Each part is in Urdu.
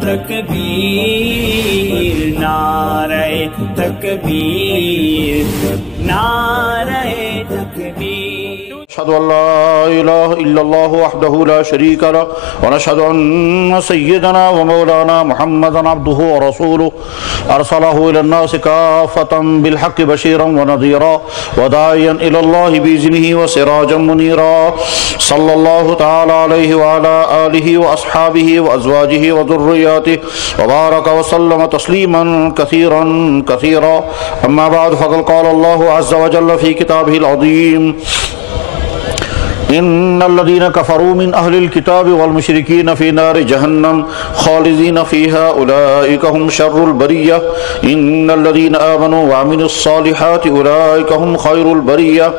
تکبیر نعرہ تکبیر نعرہ تکبیر اشهد ان لا اله الا الله وحده لا شريك له ونشهد ان سيدنا ومولانا محمدا عبده ورسوله ارسله الى الناس كافة بالحق بشيرا ونذيرا وداعيا الى الله باذنه وسراجا منيرا صلى الله تعالى عليه وعلى اله واصحابه وازواجه وذرياته وبارك وسلم تسليما كثيرا كثيرا اما بعد فقد قال الله عز وجل في كتابه العظيم ان الذين كفروا من اهل الكتاب والمشركين في نار جهنم خالدين فيها اولئك هم شر البريه ان الذين امنوا وعملوا الصالحات اولئك هم خير البريه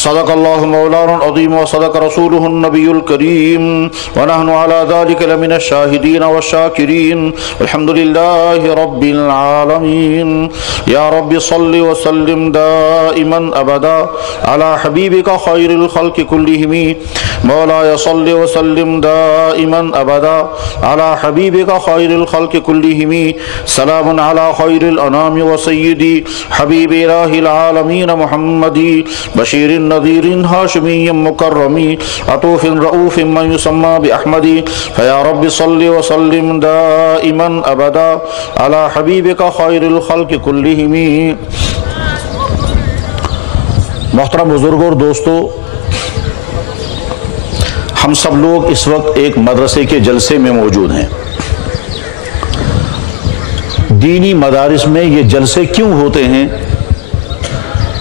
صدق الله مولانا العظيم وصدق رسوله النبي الكريم ونحن على ذلك لمن الشاهدين والشاكرين الحمد لله رب العالمين يا رب صل وسلم دائما ابدا على حبيبك خير الخلق كلهم مولاي صل وسلم دائما ابدا على حبيبك خير الخلق كلهم سلام على خير الانام وسيدي حبيب اله العالمين محمد بشير نذير هاشمي مكرم عطوف رؤوف من يسمى بأحمد فيا رب صل وسلم دائما أبدا على حبيبك خير الخلق كلهم. محترم بزرگوں اور دوستو، ہم سب لوگ اس وقت ایک مدرسے کے جلسے میں موجود ہیں. دینی مدارس میں یہ جلسے کیوں ہوتے ہیں،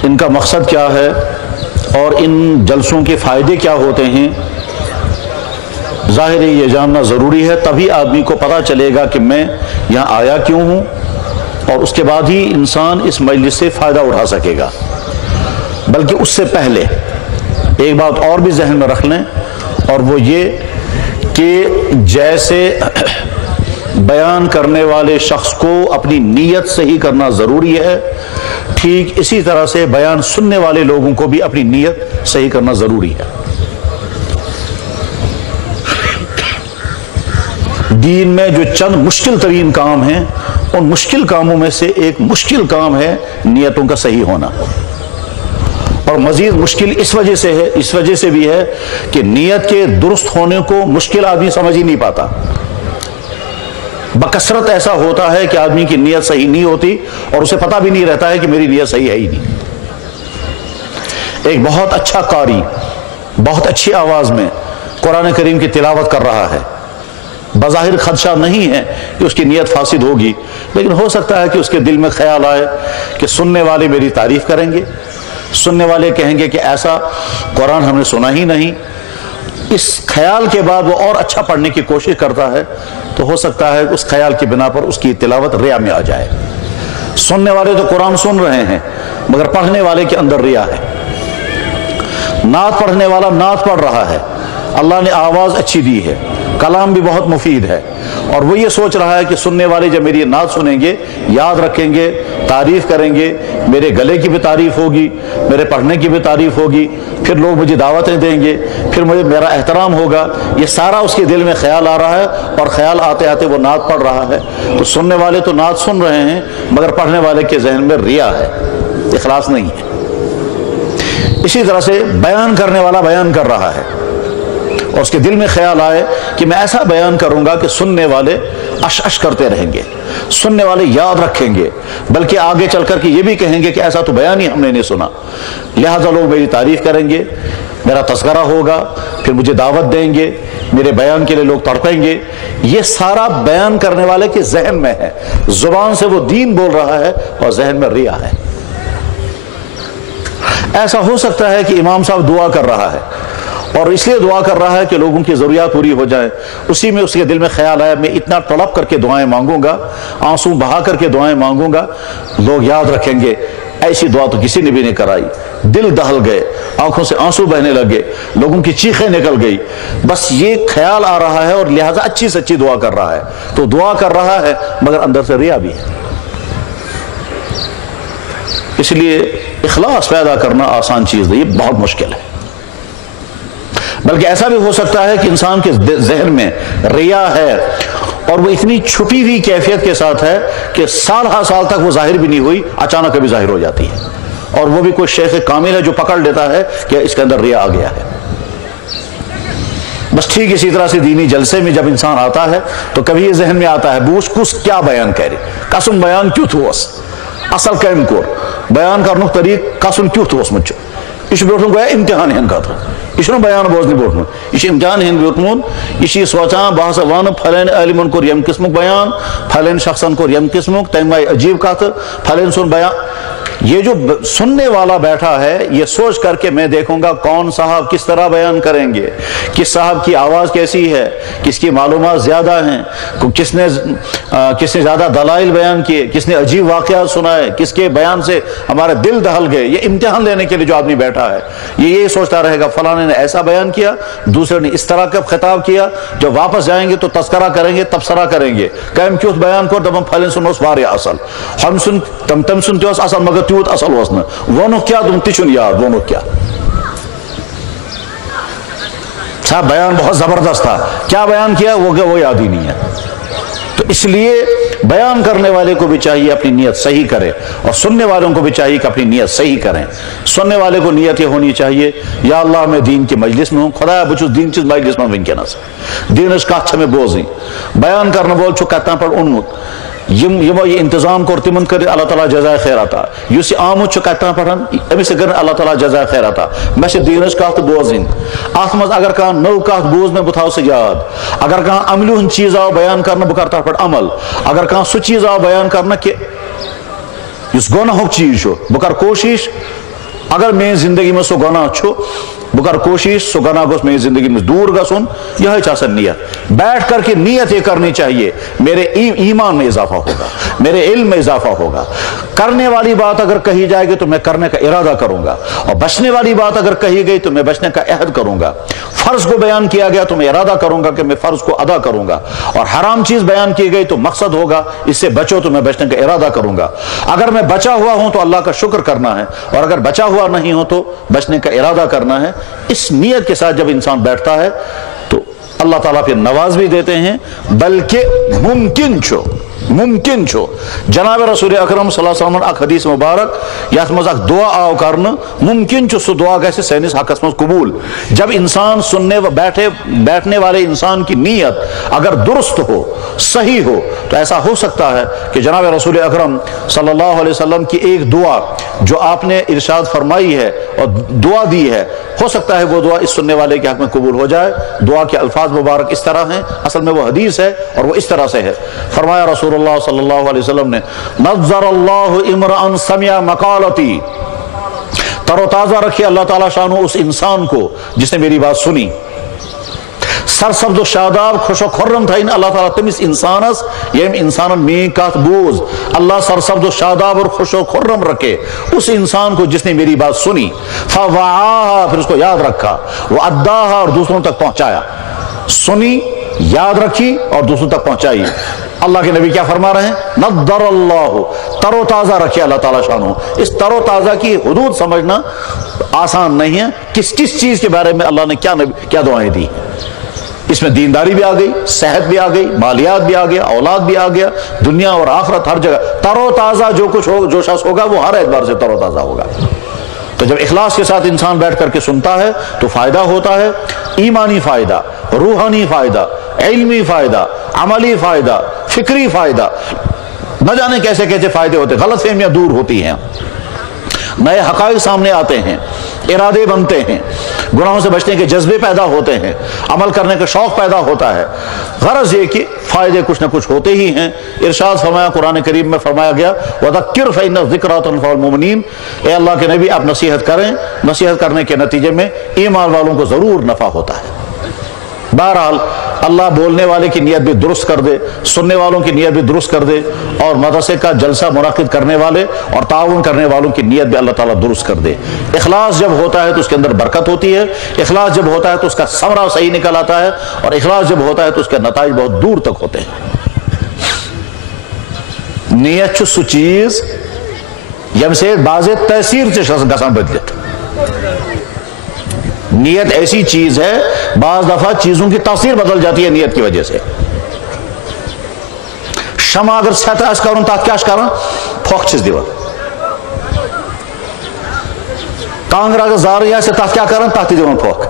ان کا مقصد کیا ہے اور ان جلسوں کے فائدے کیا ہوتے ہیں، ظاہر ہے یہ جاننا ضروری ہے. تبھی آدمی کو پتہ چلے گا کہ میں یہاں آیا کیوں ہوں، اور اس کے بعد ہی انسان اس مجلس سے فائدہ اٹھا سکے گا. بلکہ اس سے پہلے ایک بات اور بھی ذہن میں رکھ لیں، اور وہ یہ کہ جیسے بیان کرنے والے شخص کو اپنی نیت صحیح کرنا ضروری ہے، ٹھیک اسی طرح سے بیان سننے والے لوگوں کو بھی اپنی نیت صحیح کرنا ضروری ہے. دین میں جو چند مشکل ترین کام ہیں، ان مشکل کاموں میں سے ایک مشکل کام ہے نیتوں کا صحیح ہونا. اور مزید مشکل اس وجہ سے بھی ہے کہ نیت کے درست ہونے کو مشکل آدمی سمجھ ہی نہیں پاتا. بکثرت ایسا ہوتا ہے کہ آدمی کی نیت صحیح نہیں ہوتی اور اسے پتہ بھی نہیں رہتا ہے کہ میری نیت صحیح ہے ہی نہیں. ایک بہت اچھا قاری بہت اچھی آواز میں قرآن کریم کی تلاوت کر رہا ہے، بظاہر خدشہ نہیں ہے کہ اس کی نیت فاسد ہوگی، لیکن ہو سکتا ہے کہ اس کے دل میں خیال آئے کہ سننے والے میری تعریف کریں گے، سننے والے کہیں گے کہ ایسا قرآن ہم نے سنا ہی نہیں. اس خیال کے بعد وہ اور اچھا پڑھنے کی کوشش کرتا ہے، تو ہو سکتا ہے اس خیال کی بنا پر اس کی تلاوت ریا میں آ جائے. سننے والے تو قرآن سن رہے ہیں مگر پڑھنے والے کے اندر ریا ہے. نعت پڑھنے والا نعت پڑھ رہا ہے، اللہ نے آواز اچھی دی ہے، کلام بھی بہت مفید ہے، اور وہ یہ سوچ رہا ہے کہ سننے والے جب میری نعت سنیں گے، یاد رکھیں گے، تعریف کریں گے، میرے گلے کی بھی تعریف ہوگی، میرے پڑھنے کی بھی تعریف ہوگی، پھر لوگ مجھے دعوتیں دیں گے، پھر میرا احترام ہوگا. یہ سارا اس کے دل میں خیال آ رہا ہے، اور خیال آتے آتے وہ نعت پڑھ رہا ہے. تو سننے والے تو نعت سن رہے ہیں مگر پڑھنے والے کے ذہن میں ریا ہے، اخلاص نہیں ہے. اسی طرح سے بیان کرنے والا بیان کر رہا ہے اور اس کے دل میں خیال آئے کہ میں ایسا بیان کروں گا کہ سننے والے اش اش کرتے رہیں گے، سننے والے یاد رکھیں گے، بلکہ آگے چل کر کے یہ بھی کہیں گے کہ ایسا تو بیان ہی ہم نے نہیں سنا، لہذا لوگ میری تعریف کریں گے، میرا تذکرہ ہوگا، پھر مجھے دعوت دیں گے، میرے بیان کے لیے لوگ تڑپیں گے. یہ سارا بیان کرنے والے کے ذہن میں ہے، زبان سے وہ دین بول رہا ہے اور ذہن میں ریا ہے. ایسا ہو سکتا ہے کہ امام صاحب دعا کر رہا ہے، اور اس لیے دعا کر رہا ہے کہ لوگوں کی ضروریات پوری ہو جائیں. اسی میں اس کے دل میں خیال آیا میں اتنا تڑپ کر کے دعائیں مانگوں گا، آنسو بہا کر کے دعائیں مانگوں گا، لوگ یاد رکھیں گے. ایسی دعا تو کسی نے بھی نہیں کرائی. دل دہل گئے، آنکھوں سے آنسو بہنے لگے، لوگوں کی چیخیں نکل گئی. بس یہ خیال آ رہا ہے اور لہٰذا اچھی سے اچھی دعا کر رہا ہے. تو دعا کر رہا ہے مگر اندر سے ریا بھی ہے. اس لیے اخلاص پیدا کرنا آسان چیز نہیں، یہ بہت مشکل ہے. بلکہ ایسا بھی ہو سکتا ہے کہ انسان کے ذہن میں ریا ہے اور وہ اتنی چھپی ہوئی کیفیت کے ساتھ ہے کہ سال ہر سال تک وہ ظاہر بھی نہیں ہوئی، اچانک کبھی ظاہر ہو جاتی ہے، اور وہ بھی کوئی شیخ کامل ہے جو پکڑ لیتا ہے کہ اس کے اندر ریا آ گیا ہے۔ بس ٹھیک اسی طرح سے دینی جلسے میں جب انسان آتا ہے تو کبھی یہ ذہن میں آتا ہے بوش کس کیا بیان کرے، قسم بیان کیوں تھوس اصل کم کور بیان کرنک طریق قسم کیوں تھوس مجھ یہ بیٹھن گویا امتحان ہند خاطر، یہ بیان بوزن بیٹھمت، یہ امتحان ہند بیٹھمت، یہ سوچان بہ ہسا ون پھلین عالمن کور یم قسمک بیان، پھلین شخصن کور یم قسمک، تمہ آئی عجیب کت، پھلین سن بیان۔ یہ جو سننے والا بیٹھا ہے یہ سوچ کر کے میں دیکھوں گا کون صاحب کس طرح بیان کریں گے، کس صاحب کی آواز کیسی ہے، کس کی معلومات زیادہ ہیں، کس نے زیادہ دلائل بیان کیے، کس نے عجیب واقعات سنائے، کس کے بیان سے ہمارے دل دہل گئے۔ یہ امتحان لینے کے لیے جو آدمی بیٹھا ہے یہ یہی سوچتا رہے گا فلانے نے ایسا بیان کیا، دوسرے نے اس طرح کا خطاب کیا، جب واپس جائیں گے تو تذکرہ کریں گے، تبصرہ کریں گے، کم کیوں بیان کر دم پھلن سن اس واریاہ اصل، ہم سن تم سن تیوس اصل مگر تیوت اصل اوس نہ، وونو کیا تم تچن یاد، وونو کیا صاحب بیان بہت زبردست تھا، کیا بیان کیا وہ یاد ہی نہیں ہے۔ تو اس لیے بیان کرنے والے کو بھی چاہیے اپنی نیت صحیح کرے، اور سننے والوں کو بھی چاہیے کہ اپنی نیت صحیح کریں۔ سننے والے کو نیت یہ ہونی چاہیے یا اللہ میں دین کی مجلس میں ہوں، خدا بچوس دین چیز مجلس میں ونکینس دینش کت میں بوزیں، بیان کرنے وول چھو کتنا پر اونمت یمو یہ انتظام کور تمن کر اللہ تعالیٰ جزائے خیر عطا، یس آمت چھو کتنا پڑھن امس کر اللہ تعالیٰ جزائے خیر عطا، میں دینش کت بوزیں، ات مز اگر کان نو کت بوز میں بہ تھاو سہ یاد، اگر کان عملی ہند چیز آو بیان کرنا بہ کر تر پہ عمل، اگر کان سہ چیز آو بیان کرنا کہ اس گناہک چیز چھو بہ کر کوشش، اگر میں زندگی میں سہ گناہ چھو بہ کر کوشش سہ گناہ گوس میری زندگی میں دور گژھن، یہ چھ نیت۔ بیٹھ کر کے نیت یہ کرنی چاہیے میرے ایمان میں اضافہ ہوگا، میرے علم میں اضافہ ہوگا، کرنے والی بات اگر کہی جائے گی تو میں کرنے کا ارادہ کروں گا، اور بچنے والی بات اگر کہی گئی تو میں بچنے کا عہد کروں گا، فرض کو بیان کیا گیا تو میں ارادہ کروں گا کہ میں فرض کو ادا کروں گا، اور حرام چیز بیان کی گئی تو مقصد ہوگا اس سے بچو تو میں بچنے کا ارادہ کروں گا۔ اگر میں بچا ہوا ہوں تو اللہ کا شکر کرنا ہے، اور اگر بچا ہوا نہیں ہوں تو بچنے کا ارادہ کرنا ہے۔ اس نیت کے ساتھ جب انسان بیٹھتا ہے تو اللہ تعالیٰ پھر نواز بھی دیتے ہیں، بلکہ ممکن چھو جناب رسول اکرم صلی اللہ علیہ وسلم اک حدیث مبارک یت مز اک دعا آو کرنا، ممکن چھو سو دعا گژھِ سینس حقس مز قبول۔ جب انسان بیٹھنے والے انسان کی نیت اگر درست ہو، صحیح ہو، تو ایسا ہو سکتا ہے کہ جناب رسول اکرم صلی اللہ علیہ وسلم کی ایک دعا جو آپ نے ارشاد فرمائی ہے اور دعا دی ہے، ہو سکتا ہے وہ دعا اس سننے والے کے حق میں قبول ہو جائے۔ دعا کے الفاظ مبارک اس طرح ہیں، اصل میں وہ حدیث ہے اور وہ اس طرح سے ہے، فرمایا رسول اللہ صلی اللہ علیہ وسلم نے، نظر اللہ امرأ سمع مقالتی، تر و تازہ رکھے اللہ تعالیٰ شانو اس انسان کو جس نے میری بات سنی، سرسبز و شاداب خوش و خرم تھا ان اللہ تعالیٰ تمس انسانس یم انسان میں کات بوز، اللہ سرسبز و شاداب اور خوش و خرم رکھے اس انسان کو جس نے میری بات سنی، فوعاها پھر اس کو یاد رکھا، واداها اور دوسروں تک پہنچایا، سنی، یاد رکھی اور دوسروں تک پہنچائی۔ اللہ کے نبی کیا فرما رہے ہیں؟ نضر اللہ، تر و تازہ رکھے اللہ تعالیٰ شانو۔ اس تر و تازہ کی حدود سمجھنا آسان نہیں ہے، کس چیز کے بارے میں اللہ نے کیا دعائیں دی۔ اس میں دینداری بھی آ گئی، صحت بھی آ گئی، مالیات بھی آ گیا، اولاد بھی آ گیا، دنیا اور آخرت ہر جگہ تر و تازہ جو کچھ ہو، جو شخص ہوگا وہ ہر اعتبار سے تر و تازہ ہوگا۔ تو جب اخلاص کے ساتھ انسان بیٹھ کر کے سنتا ہے تو فائدہ ہوتا ہے، ایمانی فائدہ، روحانی فائدہ، علمی فائدہ، عملی فائدہ، فکری فائدہ، نہ جانے کیسے کیسے فائدے ہوتے، غلط فہمیاں دور ہوتی ہیں، نئے حقائق سامنے آتے ہیں، ارادے بنتے ہیں، گناہوں سے بچنے کے جذبے پیدا ہوتے ہیں، عمل کرنے کا شوق پیدا ہوتا ہے۔ غرض یہ کہ فائدے کچھ نہ کچھ ہوتے ہی ہیں۔ ارشاد فرمایا قرآن کریم میں فرمایا گیا وَذَكِّرْ فَإِنَّ الذِّكْرَىٰ تَنفَعُ الْمُؤْمِنِينَ، اے اللہ کے نبی آپ نصیحت کریں، نصیحت کرنے کے نتیجے میں ایمان والوں کو ضرور نفع ہوتا ہے۔ بہرحال اللہ بولنے والے کی نیت بھی درست کر دے، سننے والوں کی نیت بھی درست کر دے، اور مدرسے کا جلسہ منعقد کرنے والے اور تعاون کرنے والوں کی نیت بھی اللہ تعالیٰ درست کر دے۔ اخلاص جب ہوتا ہے تو اس کے اندر برکت ہوتی ہے، اخلاص جب ہوتا ہے تو اس کا ثمرہ صحیح نکل آتا ہے، اور اخلاص جب ہوتا ہے تو اس کے نتائج بہت دور تک ہوتے ہیں۔ نیت سو چیز یم سے بعض تاثیر سے گژھان بدلت، نیت ایسی چیز ہے بعض دفعہ چیزوں کی تاثیر بدل جاتی ہے نیت کی وجہ سے۔ شمع اگر سیت آس کرن تک کیا کران پھوک چھس دیوان کانگر اگر زاری آسہِ تک کیا کران تک دیوان پھوک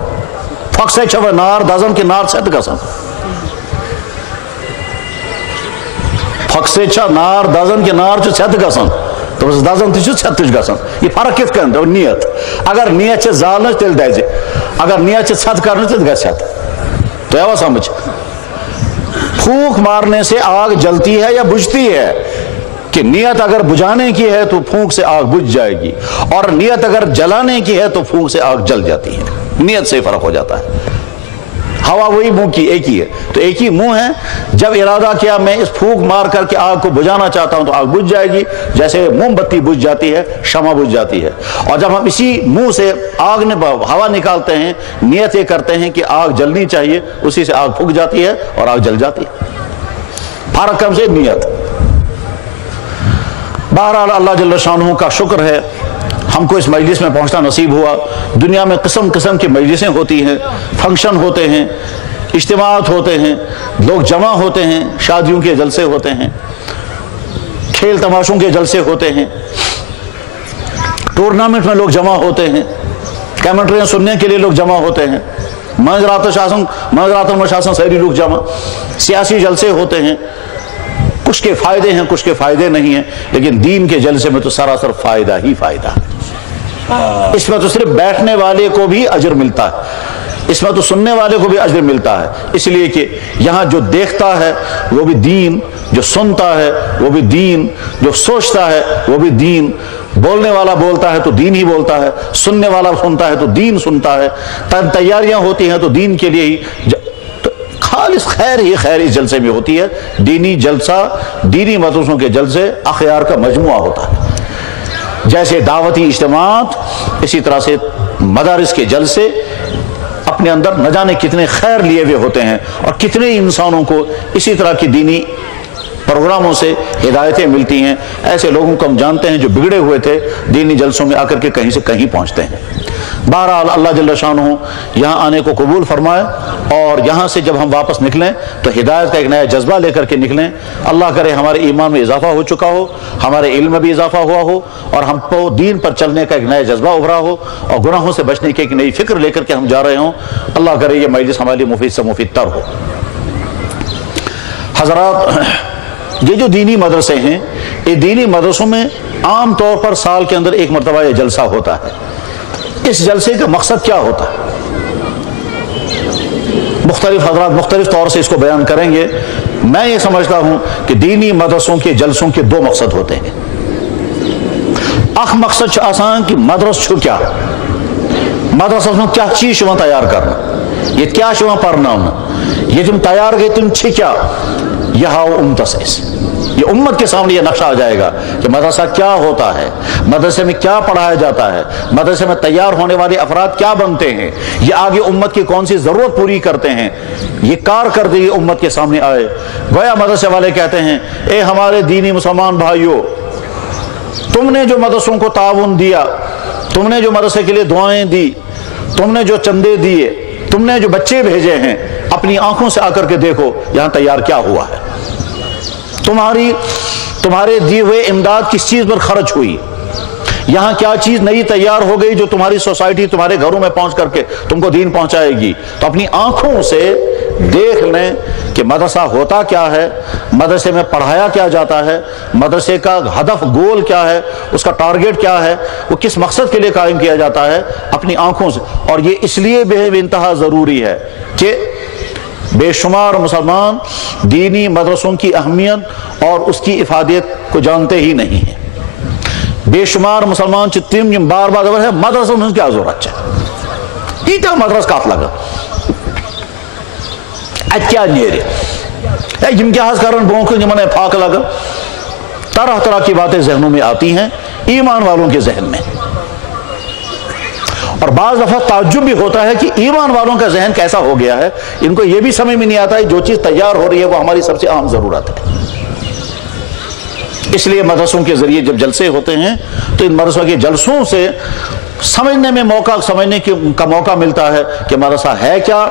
پھوک سے چھو نار دزان کہ نار سیت گژھان پھوک سے چھا نار دزان کہ نار چھُ سیت گژھان تو دزان تہ سیت تہ گژھان یہ فرق کت کن تو نیت اگر نیت چھ زالن تیل دزِ اگر نیت چھ سیت کرن تیل گژھِ سیت تو آوا سمجھ پھونک مارنے سے آگ جلتی ہے یا بجھتی ہے کہ نیت اگر بجھانے کی ہے تو پھونک سے آگ بجھ جائے گی اور نیت اگر جلانے کی ہے تو پھونک سے آگ جل جاتی ہے نیت سے فرق ہو جاتا ہے ہوا وہی منہ کی ایک ہی ہے تو ایک ہی منہ ہے جب ارادہ کیا میں اس پھونک مار کر کے آگ کو بجھانا چاہتا ہوں تو آگ بجھ جائے گی جیسے موم بتی بجھ جاتی ہے شمع بجھ جاتی ہے اور جب ہم اسی منہ سے آگ نے ہوا نکالتے ہیں نیت یہ کرتے ہیں کہ آگ جلنی چاہیے اسی سے آگ پھک جاتی ہے اور آگ جل جاتی ہے فرق کم سے نیت بہرحال اللہ جل شانہ کا شکر ہے ہم کو اس مجلس میں پہنچنا نصیب ہوا دنیا میں قسم قسم کی مجلسیں ہوتی ہیں فنکشن ہوتے ہیں اجتماعات ہوتے ہیں لوگ جمع ہوتے ہیں شادیوں کے جلسے ہوتے ہیں کھیل تماشوں کے جلسے ہوتے ہیں ٹورنامنٹ میں لوگ جمع ہوتے ہیں کیمنٹریاں سننے کے لیے لوگ جمع ہوتے ہیں منظرات المشاسن ساری لوگ جمع سیاسی جلسے ہوتے ہیں کچھ کے فائدے ہیں کچھ کے فائدے نہیں ہیں لیکن دین کے جلسے میں تو سراسر فائدہ ہی فائدہ ہے اس میں تو صرف بیٹھنے والے کو بھی اجر ملتا ہے اس میں تو سننے والے کو بھی اجر ملتا ہے اس لیے کہ یہاں جو دیکھتا ہے وہ بھی دین جو سنتا ہے وہ بھی دین جو سوچتا ہے وہ بھی دین بولنے والا بولتا ہے تو دین ہی بولتا ہے سننے والا سنتا ہے تو دین سنتا ہے تیاریاں ہوتی ہیں تو دین کے لیے ہی خالص خیر ہی خیر اس جلسے میں ہوتی ہے دینی جلسہ دینی مدرسوں کے جلسے اخیار کا مجموعہ ہوتا ہے جیسے دعوتی اجتماعات اسی طرح سے مدارس کے جلسے اپنے اندر نہ جانے کتنے خیر لیے ہوئے ہوتے ہیں اور کتنے انسانوں کو اسی طرح کی دینی پروگراموں سے ہدایتیں ملتی ہیں ایسے لوگوں کو ہم جانتے ہیں جو بگڑے ہوئے تھے دینی جلسوں میں آ کر کے کہیں سے کہیں پہنچتے ہیں بہرحال اللہ جل شانہ یہاں آنے کو قبول فرمائے اور یہاں سے جب ہم واپس نکلیں تو ہدایت کا ایک نیا جذبہ لے کر کے نکلیں اللہ کرے ہمارے ایمان میں اضافہ ہو چکا ہو ہمارے علم میں بھی اضافہ ہوا ہو اور ہم کو دین پر چلنے کا ایک نیا جذبہ ابھرا ہو اور گناہوں سے بچنے کی ایک نئی فکر لے کر کے ہم جا رہے ہوں اللہ کرے یہ مجلس ہمارے لیے مفید سے مفید تر ہو حضرات یہ جو دینی مدرسے ہیں یہ دینی مدرسوں میں عام طور پر سال کے اندر ایک مرتبہ یہ جلسہ ہوتا ہے اس جلسے کا مقصد کیا ہوتا ہے مختلف حضرات مختلف طور سے اس کو بیان کریں گے میں یہ سمجھتا ہوں کہ دینی مدرسوں کے جلسوں کے دو مقصد ہوتے ہیں اخ مقصد آسان کہ مدرس چھو کیا مدرسہ میں کیا چیز شما تیار کرنا یہ کیا شما پڑھنا یہ تم تیار گئے تم چھ کیا یہ ہاؤ امتس اس یہ امت کے سامنے یہ نقشہ آ جائے گا کہ مدرسہ کیا ہوتا ہے مدرسے میں کیا پڑھایا جاتا ہے مدرسے میں تیار ہونے والے افراد کیا بنتے ہیں یہ آگے امت کی کون سی ضرورت پوری کرتے ہیں یہ کارکردگی امت کے سامنے آئے گویا مدرسے والے کہتے ہیں اے ہمارے دینی مسلمان بھائیوں تم نے جو مدرسوں کو تعاون دیا تم نے جو مدرسے کے لیے دعائیں دی تم نے جو چندے دیے تم نے جو بچے بھیجے ہیں اپنی آنکھوں سے آ کر کے دیکھو یہاں تیار کیا ہوا ہے تمہارے دیے ہوئے امداد کس چیز پر خرچ ہوئی یہاں کیا چیز نئی تیار ہو گئی جو تمہاری سوسائٹی تمہارے گھروں میں پہنچ کر کے تم کو دین پہنچائے گی تو اپنی آنکھوں سے دیکھ لیں کہ مدرسہ ہوتا کیا ہے مدرسے میں پڑھایا کیا جاتا ہے مدرسے کا ہدف گول کیا ہے اس کا ٹارگیٹ کیا ہے وہ کس مقصد کے لیے قائم کیا جاتا ہے اپنی آنکھوں سے اور یہ اس لیے بے انتہا ضروری ہے کہ بے شمار مسلمان دینی مدرسوں کی اہمیت اور اس کی افادیت کو جانتے ہی نہیں ہیں بے شمار مسلمان تم بار بار ہے مدرسہ میں کیا ضرورت ہے تیتا مدرس کات لگا ات کیا نیرے یم کیا حض کرن برونکن یمن پھاک لگا طرح طرح کی باتیں ذہنوں میں آتی ہیں ایمان والوں کے ذہن میں اور بعض دفعہ تعجب بھی ہوتا ہے کہ ایمان والوں کا ذہن کیسا ہو گیا ہے ان کو یہ بھی سمجھ میں نہیں آتا ہے جو چیز تیار ہو رہی ہے وہ ہماری سب سے عام ضرورت ہے اس لیے مدرسوں کے ذریعے جب جلسے ہوتے ہیں تو ان مدرسوں کے جلسوں سے سمجھنے کا موقع ملتا ہے کہ مدرسہ ہے کیا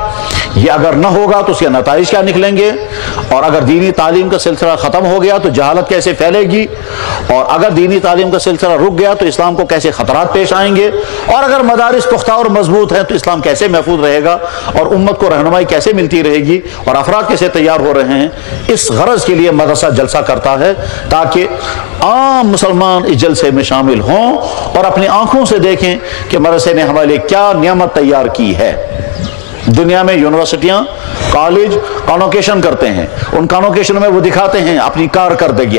یہ اگر نہ ہوگا تو اس کے نتائج کیا نکلیں گے، اور اگر دینی تعلیم کا سلسلہ ختم ہو گیا تو جہالت کیسے پھیلے گی، اور اگر دینی تعلیم کا سلسلہ رک گیا تو اسلام کو کیسے خطرات پیش آئیں گے، اور اگر مدارس پختہ اور مضبوط ہیں تو اسلام کیسے محفوظ رہے گا، اور امت کو رہنمائی کیسے ملتی رہے گی، اور افراد کیسے تیار ہو رہے ہیں۔ اس غرض کے لیے مدرسہ جلسہ کرتا ہے تاکہ عام مسلمان اس جلسے میں شامل ہوں اور اپنی آنکھوں سے دیکھیں کہ مدرسے نے ہمارے لیے کیا نعمت تیار کی ہے۔ دنیا میں یونیورسٹیاں، کالج کانوکیشن کرتے ہیں، ان کانوکیشن میں وہ دکھاتے ہیں اپنی کارکردگی،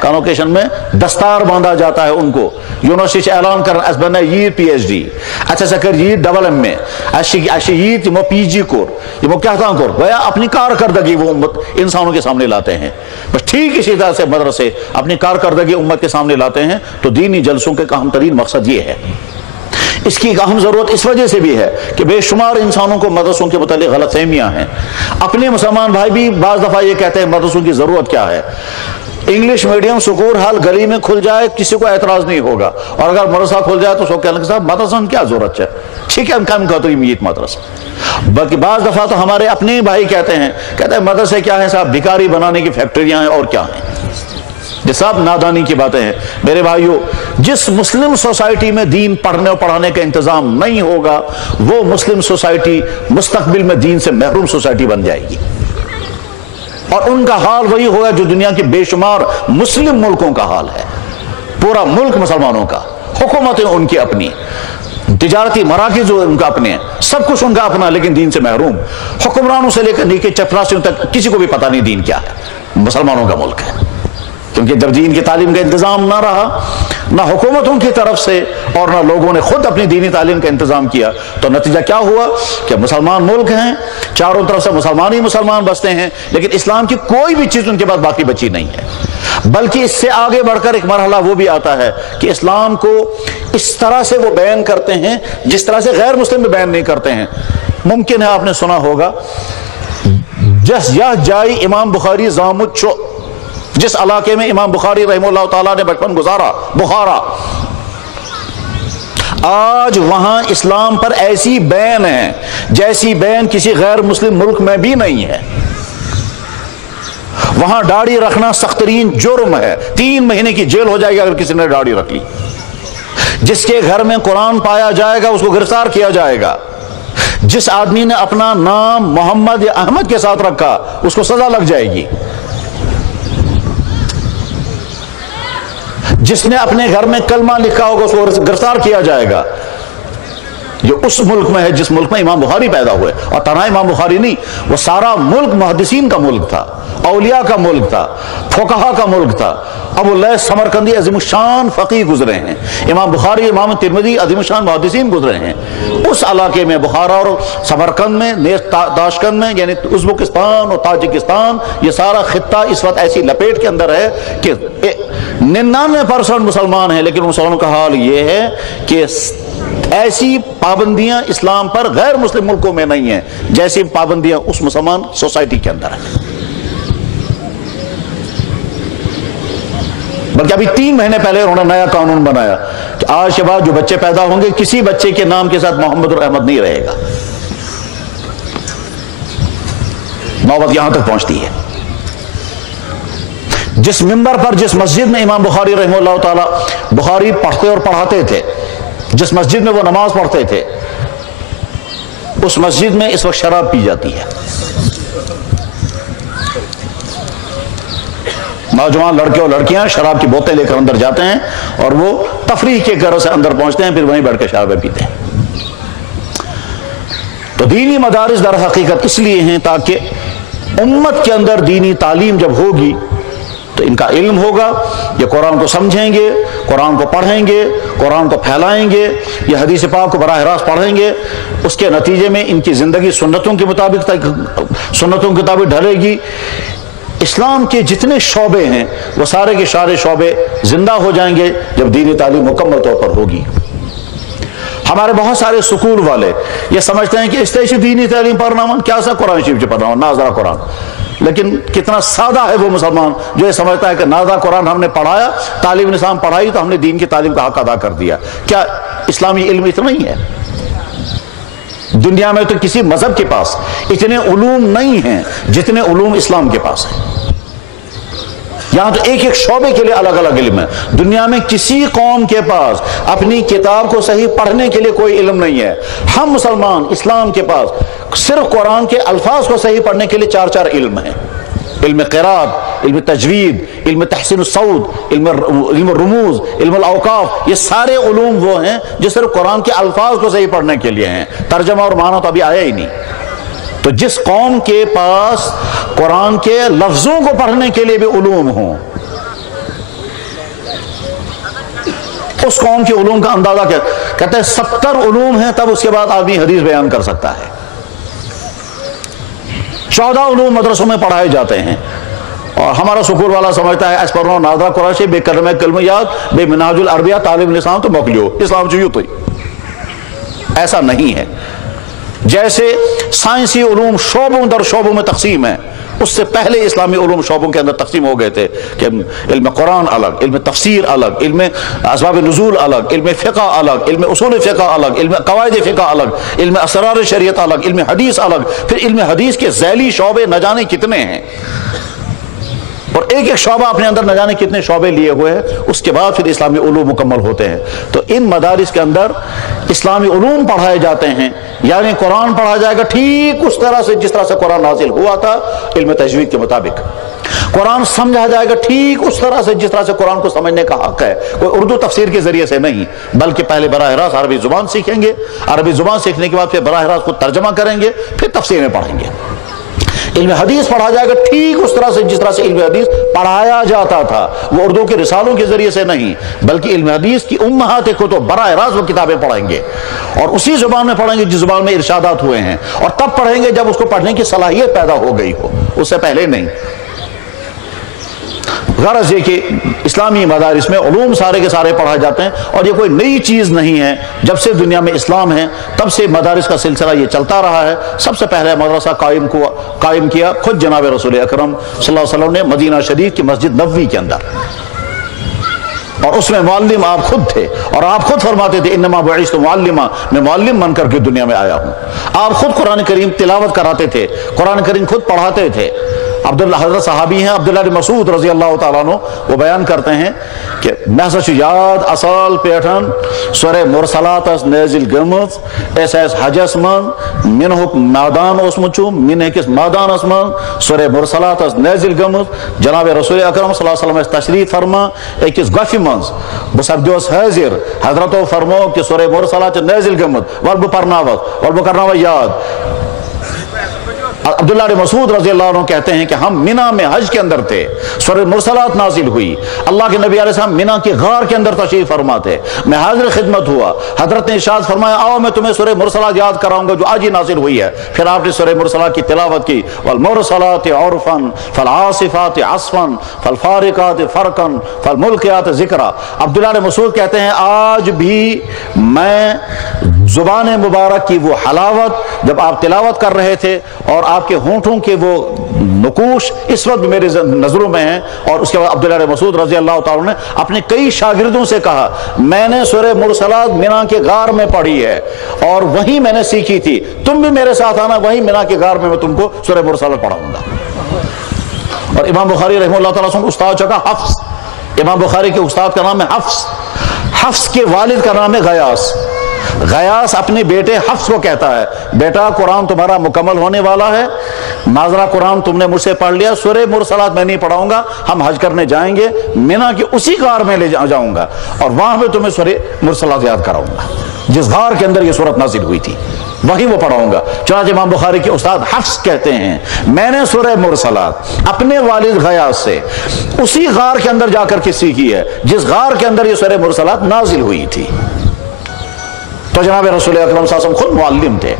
کانوکیشن میں دستار باندھا جاتا ہے ان کو، یونیورسٹی سے اعلان کرنا اس بنا یہ پی ایچ ڈی اچھا سکر یہ ڈبل ایم میں اچھا یہ پی جی کور یہ کیا تھا کور گویا اپنی کارکردگی وہ امت انسانوں کے سامنے لاتے ہیں۔ بس ٹھیک اسی طرح سے مدرسے اپنی کارکردگی امت کے سامنے لاتے ہیں۔ تو دینی جلسوں کے اہم ترین مقصد یہ ہے۔ اس کی ایک اہم ضرورت اس وجہ سے بھی ہے کہ بے شمار انسانوں کو مدرسوں کے متعلق غلط فہمیاں ہیں۔ اپنے مسلمان بھائی بھی بعض دفعہ یہ کہتے ہیں مدرسوں کی ضرورت کیا ہے، انگلش میڈیم سکول ہر گلی میں کھل جائے کسی کو اعتراض نہیں ہوگا، اور اگر مدرسہ کھل جائے تو سو کہنے کے ساتھ مدرسہ کیا ضرورت ہے، ٹھیک ہے ہم کام کرتے ہیں مدرسہ۔ بلکہ بعض دفعہ تو ہمارے اپنے بھائی کہتے ہیں مدرسے کیا ہیں صاحب، بھکاری بنانے کی فیکٹریاں ہیں اور کیا ہیں۔ یہ سب نادانی کی باتیں ہیں میرے بھائیوں۔ جس مسلم سوسائٹی میں دین پڑھنے اور پڑھانے کا انتظام نہیں ہوگا وہ مسلم سوسائٹی مستقبل میں دین سے محروم سوسائٹی بن جائے گی، اور ان کا حال وہی ہوگا جو دنیا کے بے شمار مسلم ملکوں کا حال ہے۔ پورا ملک مسلمانوں کا، حکومتیں ان کی اپنی، تجارتی مراکز ان کا اپنے ہیں، سب کچھ ان کا اپنا، لیکن دین سے محروم، حکمرانوں سے لے کر نیچے چپراسیوں تک کسی کو بھی پتہ نہیں دین کیا ہے۔ مسلمانوں کا ملک ہے، کیونکہ جب دین کی تعلیم کا انتظام نہ رہا، نہ حکومتوں کی طرف سے اور نہ لوگوں نے خود اپنی دینی تعلیم کا انتظام کیا، تو نتیجہ کیا ہوا کہ مسلمان ملک ہیں، چاروں طرف سے مسلمان ہی مسلمان بستے ہیں، لیکن اسلام کی کوئی بھی چیز ان کے پاس باقی بچی نہیں ہے۔ بلکہ اس سے آگے بڑھ کر ایک مرحلہ وہ بھی آتا ہے کہ اسلام کو اس طرح سے وہ بیان کرتے ہیں جس طرح سے غیر مسلم بھی بیان نہیں کرتے ہیں۔ ممکن ہے آپ نے سنا ہوگا جس یہ جائی امام بخاری زامت چو، جس علاقے میں امام بخاری رحمہ اللہ تعالیٰ نے بچپن گزارا، بخارا، آج وہاں اسلام پر ایسی بین ہے جیسی بین کسی غیر مسلم ملک میں بھی نہیں ہے۔ وہاں داڑھی رکھنا سخت ترین جرم ہے، 3 مہینے کی جیل ہو جائے گی اگر کسی نے داڑھی رکھ لی۔ جس کے گھر میں قرآن پایا جائے گا اس کو گرفتار کیا جائے گا۔ جس آدمی نے اپنا نام محمد یا احمد کے ساتھ رکھا اس کو سزا لگ جائے گی۔ جس نے اپنے گھر میں کلمہ لکھا ہوگا اس کو گرفتار کیا جائے گا۔ یہ اس ملک میں ہے جس ملک میں امام بخاری پیدا ہوئے، اور تنہا امام بخاری نہیں، وہ سارا ملک محدثین کا ملک تھا، اولیاء کا ملک تھا، فقہا کا ملک تھا۔ ابو لیث سمرقندی عظیم الشان فقیہ گزرے ہیں، امام بخاری امام ترمذی عظیم الشان محدثین گزرے ہیں۔ اس علاقے میں بخارا اور سمرقند میں، تاشقند میں، یعنی ازبکستان اور تاجکستان، یہ سارا خطہ اس وقت ایسی لپیٹ کے اندر ہے کہ 99% مسلمان ہیں، لیکن مسلمانوں کا حال یہ ہے کہ ایسی پابندیاں اسلام پر غیر مسلم ملکوں میں نہیں ہیں جیسی پابندیاں اس مسلمان سوسائٹی کے اندر ہیں۔ بلکہ ابھی 3 مہینے پہلے انہوں نے نیا قانون بنایا کہ آج کے بعد جو بچے پیدا ہوں گے کسی بچے کے نام کے ساتھ محمد اور احمد نہیں رہے گا۔ نوبت یہاں تک پہنچتی ہے۔ جس منبر پر، جس مسجد میں امام بخاری رحمہ اللہ تعالی بخاری پڑھتے اور پڑھاتے تھے، جس مسجد میں وہ نماز پڑھتے تھے، اس مسجد میں اس وقت شراب پی جاتی ہے۔ نوجوان لڑکے اور لڑکیاں شراب کی بوتلیں لے کر اندر جاتے ہیں اور وہ تفریح کے غرض سے اندر پہنچتے ہیں، پھر وہیں بیٹھ کے شرابیں پیتے ہیں۔ تو دینی مدارس در حقیقت اس لیے ہیں تاکہ امت کے اندر دینی تعلیم جب ہوگی تو ان کا علم ہوگا، یہ قرآن کو سمجھیں گے، قرآن کو پڑھیں گے، قرآن کو پھیلائیں گے، یہ حدیث پاک کو براہ راست پڑھیں گے، اس کے نتیجے میں ان کی زندگی سنتوں کے مطابق ڈھلے گی۔ اسلام کے جتنے شعبے ہیں وہ سارے کے سارے شعبے زندہ ہو جائیں گے جب دینی تعلیم مکمل طور پر ہوگی۔ ہمارے بہت سارے سکول والے یہ سمجھتے ہیں کہ اس طرح سے دینی تعلیم پڑھنا من کیا سا قرآن شریف سے پڑھنا ناظرہ قرآن، لیکن کتنا سادہ ہے وہ مسلمان جو یہ سمجھتا ہے کہ ناظرہ قرآن ہم نے پڑھایا، تعلیم نظام پڑھائی تو ہم نے دین کی تعلیم کا حق ادا کر دیا۔ کیا اسلامی علم اتنا ہی ہے؟ دنیا میں تو کسی مذہب کے پاس اتنے علوم نہیں ہیں جتنے علوم اسلام کے پاس ہیں. یہاں تو ایک ایک شعبے کے لیے الگ الگ علم ہے. دنیا میں کسی قوم کے پاس اپنی کتاب کو صحیح پڑھنے کے لیے کوئی علم نہیں ہے. ہم مسلمان اسلام کے پاس صرف قرآن کے الفاظ کو صحیح پڑھنے کے لیے 4 علم ہیں. علم قراءت، علم تجوید، علم تحسین الصوت، علم الرموز، علم الاوقاف، یہ سارے علوم وہ ہیں جو صرف قرآن کے الفاظ کو صحیح پڑھنے کے لیے ہیں. ترجمہ اور معنی تو ابھی آیا ہی نہیں. تو جس قوم کے پاس قرآن کے لفظوں کو پڑھنے کے لیے بھی علوم ہوں، اس قوم کے علوم کا اندازہ کیا کہتے ہیں 70 علوم ہیں، تب اس کے بعد آدمی حدیث بیان کر سکتا ہے. 14 علوم مدرسوں میں پڑھائے جاتے ہیں، اور ہمارا سکول والا سمجھتا ہے اس پر نادرہ قرآن سے بے کلمہ کلمیات بے منہاج العربیہ طالب الاسلام تو موکلیو اسلام چاہیے. تو ایسا نہیں ہے. جیسے سائنسی علوم شعبوں در شعبوں میں تقسیم ہیں، اس سے پہلے اسلامی علوم شعبوں کے اندر تقسیم ہو گئے تھے کہ علم قرآن الگ، علم تفسیر الگ، علم اسباب نزول الگ، علم فقہ الگ، علم اصول فقہ الگ، علم قواعد فقہ الگ، علم اسرار شریعت الگ، علم حدیث الگ. پھر علم حدیث کے ذیلی شعبے نہ جانے کتنے ہیں، اور ایک ایک شعبہ اپنے اندر نہ جانے کتنے شعبے لیے ہوئے ہیں. اس کے بعد پھر اسلامی علوم مکمل ہوتے ہیں. تو ان مدارس کے اندر اسلامی علوم پڑھائے جاتے ہیں، یعنی قرآن پڑھا جائے گا ٹھیک اس طرح سے جس طرح سے قرآن نازل ہوا تھا علم تجوید کے مطابق. قرآن سمجھا جائے گا ٹھیک اس طرح سے جس طرح سے قرآن کو سمجھنے کا حق ہے. کوئی اردو تفسیر کے ذریعے سے نہیں، بلکہ پہلے براہ راست عربی زبان سیکھیں گے، عربی زبان سیکھنے کے بعد پھر براہ راست کو ترجمہ کریں گے، پھر تفسیریں پڑھیں گے. علم حدیث پڑھا جائے گا ٹھیک اس طرح سے جس طرح سے علم حدیث پڑھایا جاتا تھا، وہ اردو کے رسالوں کے ذریعے سے نہیں، بلکہ علم حدیث کی امہات کتب براہ راست وہ کتابیں پڑھیں گے، اور اسی زبان میں پڑھیں گے جس زبان میں ارشادات ہوئے ہیں، اور تب پڑھیں گے جب اس کو پڑھنے کی صلاحیت پیدا ہو گئی ہو، اس سے پہلے نہیں. غرض یہ کہ اسلامی مدارس میں علوم سارے کے سارے پڑھائے جاتے ہیں، اور یہ کوئی نئی چیز نہیں ہے. جب سے دنیا میں اسلام ہے تب سے مدارس کا سلسلہ یہ چلتا رہا ہے. سب سے پہلے مدرسہ قائم کیا خود جناب رسول اکرم صلی اللہ علیہ وسلم نے مدینہ شریف کی مسجد نبوی کے اندر، اور اس میں معلم آپ خود تھے، اور آپ خود فرماتے تھے انما بعثت معلما، میں معلم بن کر کے دنیا میں آیا ہوں. آپ خود قرآن کریم تلاوت کراتے تھے، قرآن کریم خود پڑھاتے تھے. عبداللہ حضرت صحابی ہیں عبداللہ بن مسعود رضی اللہ تعالیٰ عنہ، وہ بیان کرتے ہیں کہ محض یاد اصال پیٹھن سورہ مرسلات اس نازل گمز ایس حجس من من حکم مادان اس مچو من ایکس مادان اس من سورہ مرسلات اس نازل گمز. جناب رسول اکرم صلی اللہ علیہ وسلم تشریف فرما ایکس گفی منز بسبدوس حاضر حضرت فرمو کہ سورہ مرسلات نازل گمز والبو پرناوت والبو کرناو یاد. عبداللہ بن مسعود رضی اللہ عنہ کہتے ہیں کہ ہم مینا میں حج کے اندر تھے، سورہ مرسلات نازل ہوئی، اللہ کے نبی علیہ السلام مینا کے غار کے اندر تشریف فرما تھے، میں حاضر خدمت ہوا، حضرت نے ارشاد فرمایا آؤ میں تمہیں سورہ مرسلات یاد کراؤں گا جو آج ہی نازل ہوئی ہے. پھر آپ نے سورہ مرسلات کی تلاوت کی، والمرسلات عرفا فالعاصفات عصفا فالفارقات فرقا فالملقیات ذکرا. عبداللہ بن مسعود کہتے ہیں آج بھی میں زبان مبارک کی وہ حلاوت جب آپ تلاوت کر رہے تھے اور آپ کے ہونٹوں کے وہ نقوش اس وقت میرے نظروں میں ہیں. اور اس کے بعد عبداللہ بن مسعود رضی اللہ تعالیٰ نے اپنے کئی شاگردوں سے کہا میں نے سورہ مرسلات مینا کے غار میں پڑھی ہے اور وہیں میں نے سیکھی تھی، تم بھی میرے ساتھ آنا، وہیں مینا کے غار میں تم کو سورہ مرسلات پڑھاؤں گا. اور امام بخاری رحمہ اللہ تعالیٰ سے استاد چکا حفظ، امام بخاری کے استاد کا نام ہے حفظ، حفظ کے والد کا نام ہے غیاث. غیاث اپنے بیٹے حفظ کو کہتا ہے بیٹا قرآن تمہارا مکمل ہونے والا ہے، ناظرہ قرآن تم نے مجھ سے پڑھ لیا، سورہ مرسلات میں نہیں پڑھاؤں گا، ہم حج کرنے جائیں گے مینا کے اسی غار میں لے جاؤں گا اور وہاں پہ تمہیں سورہ مرسلات یاد کراؤں گا جس غار کے اندر یہ سورت نازل ہوئی تھی، وہی وہ پڑھاؤں گا. چنانچہ امام بخاری کے استاد حفظ کہتے ہیں میں نے سورہ مرسلات اپنے والد غیاث سے اسی غار کے اندر جا کر کے سیکھی ہے جس غار کے اندر یہ سورہ مرسلات نازل ہوئی تھی. تو جناب رسول اکرم صلی اللہ علیہ وسلم خود معلم تھے.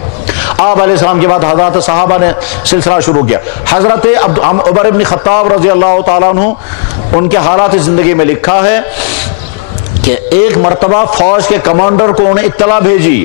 آپ علیہ السلام کے بعد حضرات صحابہ نے سلسلہ شروع کیا. حضرت عمر بن خطاب رضی اللہ تعالیٰ عنہ ان کے حالات زندگی میں لکھا ہے کہ ایک مرتبہ فوج کے کمانڈر کو انہیں اطلاع بھیجی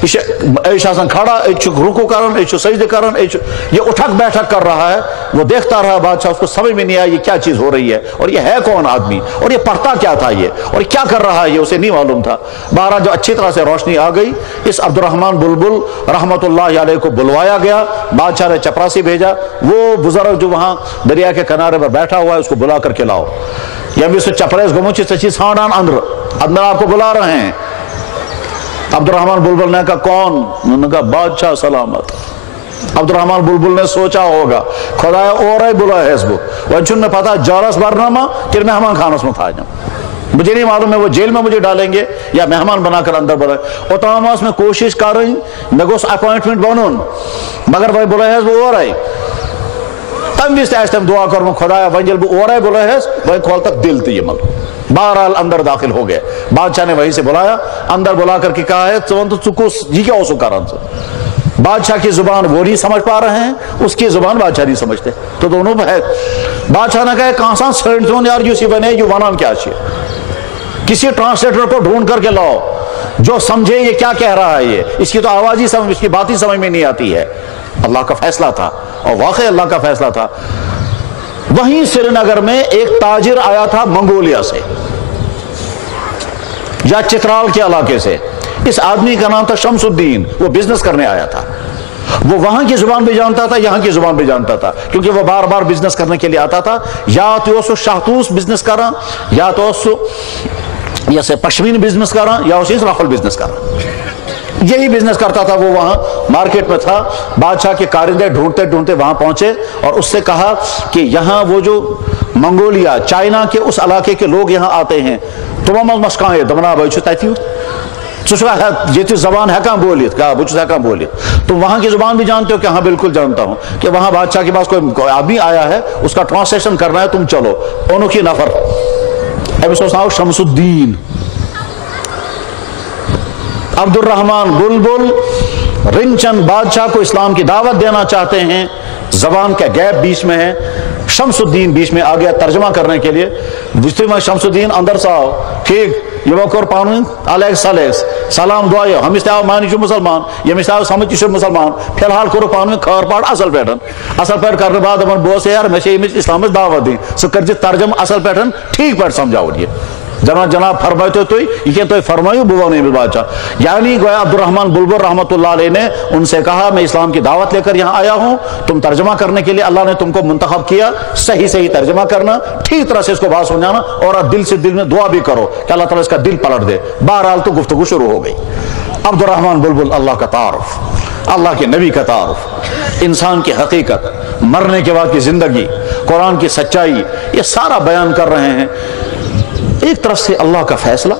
کھڑا, رکو کرن, سجدے کرن, یہ اٹھک بیٹھک کر رہا ہے. وہ دیکھتا رہا بادشاہ, اس کو سمجھ میں نہیں آیا یہ کیا چیز ہو رہی ہے, اور یہ ہے کون آدمی, اور یہ پڑھتا کیا تھا یہ, اور کیا کر رہا ہے یہ اسے نہیں معلوم تھا. بہرحال جو اچھی طرح سے روشنی آ گئی, اس عبد الرحمن بلبل رحمت اللہ علیہ کو بلوایا گیا. بادشاہ نے چپراسی بھیجا, وہ بزرگ جو وہاں دریا کے کنارے پر بیٹھا ہوا ہے اس کو بلا کر کے لاؤ. یا بھی چپریس گموچی سچی سانڈان اندر آپ کو بلا رہے ہیں. عبد الرحمن بلبل نے کہا کون؟ انہوں نے کہا بادشاہ سلامت. عبد الرحمن بلبل نے سوچا ہوگا خدایا اور ہے بلا ہے اس کو وچن میں پتا جارس برنامہ کہ مہمان خانس میں تھا جاؤں, مجھے نہیں معلوم ہے وہ جیل میں مجھے ڈالیں گے یا مہمان بنا کر اندر بلائیں. اور تمام میں کوشش کر رہی میں گوس اپوائنٹمنٹ بنون مگر وہ بلا ہے وہ اور ہے. تم بھی تم دعا کروں خدایا ونجل بہ اور ہے بلا ہے وہ کھول تک دل تی مل. بہرحال اندر داخل ہو گئے. بادشاہ نے وہیں سے بلایا, اندر بلا کر کے کہا ہے تو جی کیا اوسو کرن سے. بادشاہ کی زبان وہ نہیں سمجھ پا رہے ہیں, اس کی زبان بادشاہ نہیں سمجھتے, تو دونوں ہے. بادشاہ نے کہا کہاں سان سرنٹون یار یو سی بنے یو ونان کیا چاہیے, کسی ٹرانسلیٹر کو ڈھونڈ کر کے لاؤ جو سمجھے یہ کیا کہہ رہا ہے, یہ اس کی تو آواز ہی سمجھ, اس کی بات ہی سمجھ میں نہیں آتی ہے. اللہ کا فیصلہ تھا, اور واقعی اللہ کا فیصلہ تھا. وہیں سری نگر میں ایک تاجر آیا تھا منگولیا سے یا چترال کے علاقے سے. اس آدمی کا نام تھا شمس الدین, وہ بزنس کرنے آیا تھا. وہ وہاں کی زبان بھی جانتا تھا, یہاں کی زبان بھی جانتا تھا, کیونکہ وہ بار بار بزنس کرنے کے لیے آتا تھا. یا تو اسو شاہتوس بزنس کرا, یا تو اسو یا سے پشمین بزنس کرا, یا اسے رافل بزنس کرا. یہی بزنس کرتا تھا. وہ وہاں مارکیٹ میں تھا. بادشاہ کے کارندے ڈھونڈتے ڈھونڈتے وہاں پہنچے اور اس سے کہا کہ یہاں وہ جو منگولیا چائنا کے اس علاقے کے لوگ یہاں آتے ہیں, تمام مسکان ہے دمنا بھائی چھو تیتیو یہ زبان ہے کہاں بولیت, کہا بچ ہے کہاں بولیت, تم وہاں کی زبان بھی جانتے ہو کہ ہاں بالکل جانتا ہوں, کہ وہاں بادشاہ کے پاس کوئی آدمی آیا ہے, اس کا ٹرانسلیشن کرنا ہے, تم چلو. انہوں کی نفر اب سوچنا ہو شمس الدین عبد الرحمن بلبل رنچن بادشاہ کو اسلام کی دعوت دینا چاہتے ہیں. زبان کا گیپ بیچ میں ہے. شمس الدین بیچ میں آ گیا ترجمہ کرنے کے لیے. میں شمس الدین اندر سے آؤ, ٹھیک یہ وقت پانوین الیکس الیکس سلام دعائیو ہم استعاو مانی چھو مسلمان, یہ استعاو سمجھ چھو مسلمان, فی الحال کرو پانوین خبر پاڑ اصل پیٹن. اصل پیٹ کرنے بعد اپن بوس یار میں اسلام دعوت دیں سو کر جی ترجمہ اصل پیٹن ٹھیک پیٹ سمجھاؤ. یہ جناب فرمائے تو یہ تو فرمائیو بوا نہیں بادشاہ. یعنی گویا عبد الرحمن بلبل رحمت اللہ علیہ نے ان سے کہا میں اسلام کی دعوت لے کر یہاں آیا ہوں, تم ترجمہ کرنے کے لیے اللہ نے تم کو منتخب کیا, صحیح ترجمہ کرنا, ٹھیک طرح سے اس کو بات سمجھانا, اور دل سے دل میں دعا بھی کرو کہ اللہ تعالیٰ اس کا دل پلٹ دے. بہرحال تو گفتگو شروع ہو گئی. عبد الرحمن بلبل اللہ کا تعارف, اللہ کے نبی کا تعارف, انسان کی حقیقت, مرنے کے بعد کی زندگی, قرآن کی سچائی, یہ سارا بیان کر رہے ہیں. ایک طرف سے اللہ کا فیصلہ,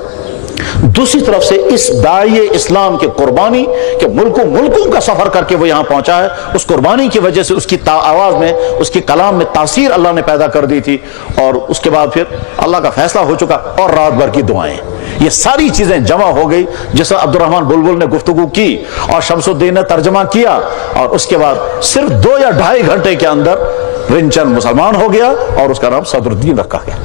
دوسری طرف سے اس داعی اسلام کی قربانی کہ ملکوں کا سفر کر کے وہ یہاں پہنچا ہے. اس قربانی کی وجہ سے اس کی آواز میں, اس کی کلام میں تاثیر اللہ نے پیدا کر دی تھی. اور اس کے بعد پھر اللہ کا فیصلہ ہو چکا, اور رات بھر کی دعائیں, یہ ساری چیزیں جمع ہو گئی. جس عبد الرحمن بلبل نے گفتگو کی اور شمس الدین نے ترجمہ کیا, اور اس کے بعد صرف 2 یا 2.5 گھنٹے کے اندر رنچن مسلمان ہو گیا اور اس کا نام صدر الدین رکھا گیا.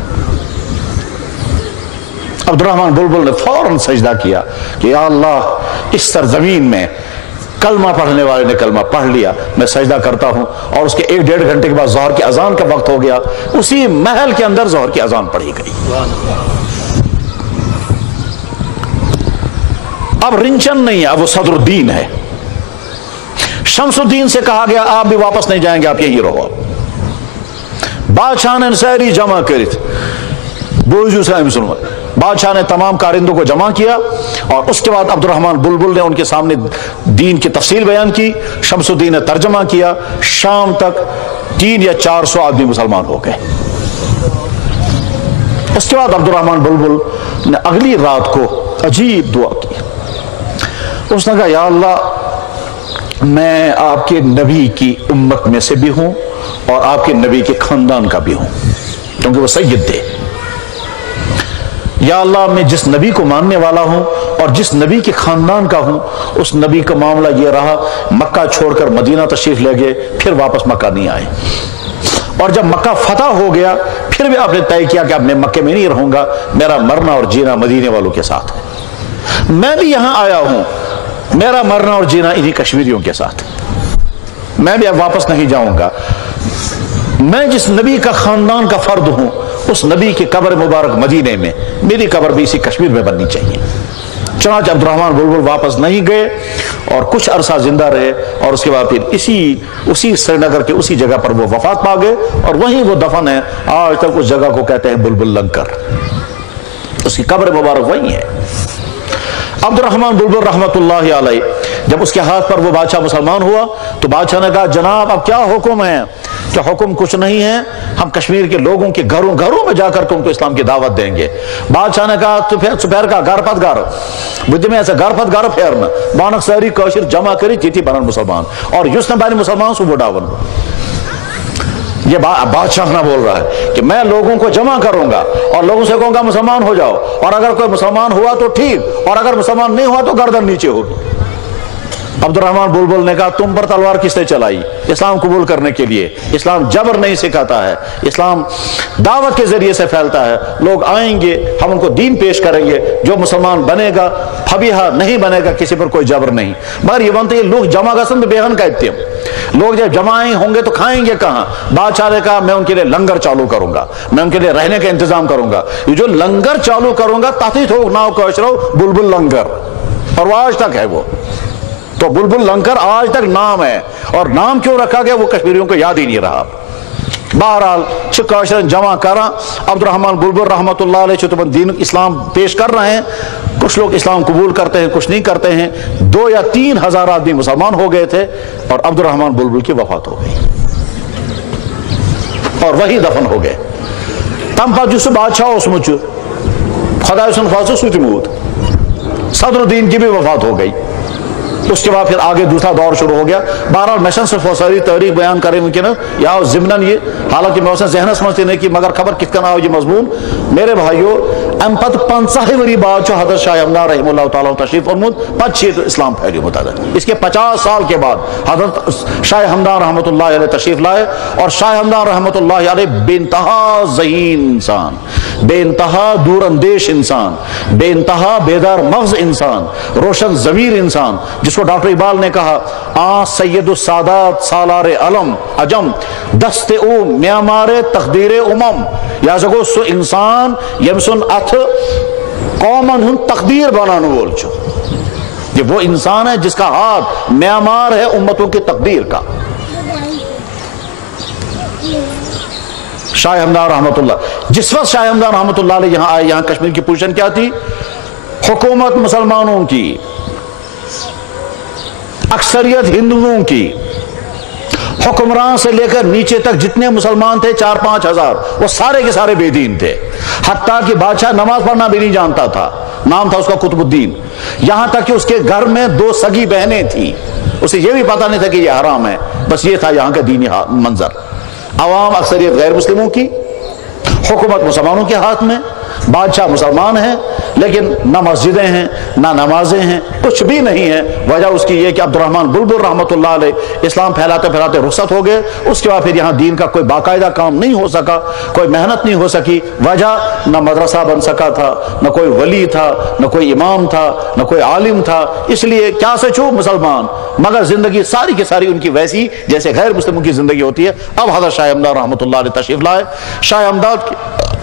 عبد الرحمن بلبل نے فوراً سجدہ کیا کہ یا اللہ اس سرزمین میں کلمہ پڑھنے والے نے کلمہ پڑھ لیا, میں سجدہ کرتا ہوں. اور اس کے 1-1.5 گھنٹے کے بعد ظہر کی اذان کا وقت ہو گیا. اسی محل کے اندر ظہر کی اذان پڑھی گئی. اب رنچن نہیں ہے, اب وہ صدر الدین ہے. شمس الدین سے کہا گیا آپ بھی واپس نہیں جائیں گے, آپ یہی رہو. بادشاہ نے ساری جمع کری, بادشاہ نے تمام کارندوں کو جمع کیا, اور اس کے بعد عبد الرحمن بلبل نے ان کے سامنے دین کی تفصیل بیان کی. شمس الدین نے ترجمہ کیا. شام تک 300 یا 400 آدمی مسلمان ہو گئے. اس کے بعد عبد الرحمن بلبل نے اگلی رات کو عجیب دعا کی. اس نے کہا یا اللہ میں آپ کے نبی کی امت میں سے بھی ہوں اور آپ کے نبی کے خاندان کا بھی ہوں, کیونکہ وہ سید تھے. یا اللہ میں جس نبی کو ماننے والا ہوں اور جس نبی کے خاندان کا ہوں, اس نبی کا معاملہ یہ رہا مکہ چھوڑ کر مدینہ تشریف لے گئے, پھر واپس مکہ نہیں آئے. اور جب مکہ فتح ہو گیا پھر بھی آپ نے طے کیا کہ اب میں مکے میں نہیں رہوں گا, میرا مرنا اور جینا مدینے والوں کے ساتھ ہے. میں بھی یہاں آیا ہوں میرا مرنا اور جینا انہی کشمیریوں کے ساتھ، میں بھی اب واپس نہیں جاؤں گا۔ میں جس نبی کا خاندان کا فرد ہوں، اس نبی کی قبر مبارک مدینے میں، میری قبر بھی اسی کشمیر میں بننی چاہیے۔ چنانچہ عبد الرحمن بلبل واپس نہیں گئے اور کچھ عرصہ زندہ رہے، اور اس کے بعد پھر اسی سری نگر کے اسی جگہ پر وہ وفات پا گئے، اور وہیں وہ دفن ہے۔ آج تک اس جگہ کو کہتے ہیں بلبل لنگر، اس کی قبر مبارک وہیں ہے۔ عبد الرحمن بلبل رحمۃ اللہ علیہ جب اس کے ہاتھ پر وہ بادشاہ مسلمان ہوا تو بادشاہ نے کہا جناب اب کیا حکم ہے؟ کہ حکم کچھ نہیں ہے، ہم کشمیر کے لوگوں کے گھروں میں جا کر کے ان کو اسلام کی دعوت دیں گے۔ بادشاہ نے کہا تو پھر سپیر کا گھر پت گھر بدھ میں ایسا گھر پت گھر پھیرنا بانک ساری کوشر جمع کری تھی بنن مسلمان، اور یس نے بانی مسلمان سو بڑھاون۔ یہ بادشاہ نہ بول رہا ہے کہ میں لوگوں کو جمع کروں گا اور لوگوں سے کہوں گا مسلمان ہو جاؤ، اور اگر کوئی مسلمان ہوا تو ٹھیک، اور اگر مسلمان نہیں ہوا تو گردن نیچے ہوگی۔ عبد الرحمن بلبل نے کہا تم پر تلوار کس نے چلائی؟ اسلام قبول کرنے کے لیے۔ اسلام جبر نہیں سکھاتا ہے، اسلام دعوت کے ذریعے سے پھیلتا ہے۔ لوگ آئیں گے، ہم ان کو دین پیش کریں گے، جو مسلمان بنے گا فبیہا، نہیں بنے گا کسی پر کوئی جبر نہیں۔ مگر یہ بنتے ہیں لوگ جمع گسن بیہن کا اتیم، لوگ جب جمع ہوں گے تو کھائیں گے کہاں؟ بادشاہ نے کہا میں ان کے لیے لنگر چالو کروں گا، میں ان کے لیے رہنے کا انتظام کروں گا۔ یہ جو لنگر چالو کروں گا تحت ہو ناؤ کوشرو بلبل لنگر، اور وہ آج تک ہے۔ وہ تو بلبل لنگر آج تک نام ہے، اور نام کیوں رکھا گیا وہ کشمیریوں کو یاد ہی نہیں رہا۔ بہرحال چکاشرن جمع کرا عبد الرحمن بلبل رحمۃ اللہ علیہ چتبن دین اسلام پیش کر رہے ہیں۔ کچھ لوگ اسلام قبول کرتے ہیں، کچھ نہیں کرتے ہیں۔ 2 یا 3 ہزار آدمی مسلمان ہو گئے تھے، اور عبد الرحمن بلبل کی وفات ہو گئی اور وہی دفن ہو گئے۔ تم پر جس بادشاہ اس مجھ خدا حسن فاصل سوتمود صدر الدین کی بھی وفات ہو گئی۔ اس کے بعد پھر آگے دوسرا دور شروع ہو گیا۔ بہرحال میشن سے فوساری تاریخ بیان کریں ممکن ہے یا ضمناً یہ، حالانکہ میں اسے ذہن سمجھتے نہیں کہ مگر خبر کس کا نہ ہو یہ مضمون۔ میرے بھائیو ام پت 50 وری بعد جو حضرت شاہ ہمدان رحمہ اللہ تعالیٰ تشریف فرمود پچھے اسلام پھیلی متعدد، اس کے 50 سال کے بعد حضرت شاہ ہمدان رحمۃ اللہ علیہ تشریف لائے، اور شاہ ہمدان رحمۃ اللہ علیہ بے انتہا ذہین انسان، بے انتہا دور اندیش انسان، بے انتہا بیدار مغز انسان، روشن ضمیر انسان، جس کو ڈاکٹر اقبال نے کہا سید السادات سالار علم عجم دست او معمار تقدیر امم، یا سگو سو انسان یم سن اتھ قومن ہن تقدیر بنانو بول چھو۔ یہ وہ انسان ہے جس کا ہاتھ معمار ہے امتوں کی تقدیر کا۔ شاہ ہمدان رحمۃ اللہ، جس وقت شاہ ہمدان رحمۃ اللہ علیہ یہاں آئے، یہاں کشمیر کی پوزیشن کیا تھی؟ حکومت مسلمانوں کی، اکثریت ہندوؤں کی، حکمران سے لے کر نیچے تک جتنے مسلمان تھے 4-5 ہزار، وہ سارے کے سارے بے دین تھے۔ حتیٰ کہ بادشاہ نماز پڑھنا بھی نہیں جانتا تھا، نام تھا اس کا قطب الدین۔ یہاں تک کہ اس کے گھر میں 2 سگی بہنیں تھیں، اسے یہ بھی پتا نہیں تھا کہ یہ حرام ہے، بس یہ تھا یہاں کا دینی منظر۔ عوام اکثریت غیر مسلموں کی، حکومت مسلمانوں کے ہاتھ میں، بادشاہ مسلمان ہیں لیکن نہ مسجدیں ہیں نہ نمازیں ہیں، کچھ بھی نہیں ہے۔ وجہ اس کی یہ کہ عبد الرحمن بلبل رحمۃ اللہ علیہ اسلام پھیلاتے پھیلاتے رخصت ہو گئے۔ اس کے بعد پھر یہاں دین کا کوئی باقاعدہ کام نہیں ہو سکا، کوئی محنت نہیں ہو سکی۔ وجہ نہ مدرسہ بن سکا تھا، نہ کوئی ولی تھا، نہ کوئی امام تھا، نہ کوئی عالم تھا۔ اس لیے کیا سے چھو مسلمان، مگر زندگی ساری کی ساری ان کی ویسی جیسے غیر مسلموں کی زندگی ہوتی ہے۔ اب حضرت شاہ ہمدان رحمۃ اللہ علیہ تشریف لائے۔ شاہ ہمدان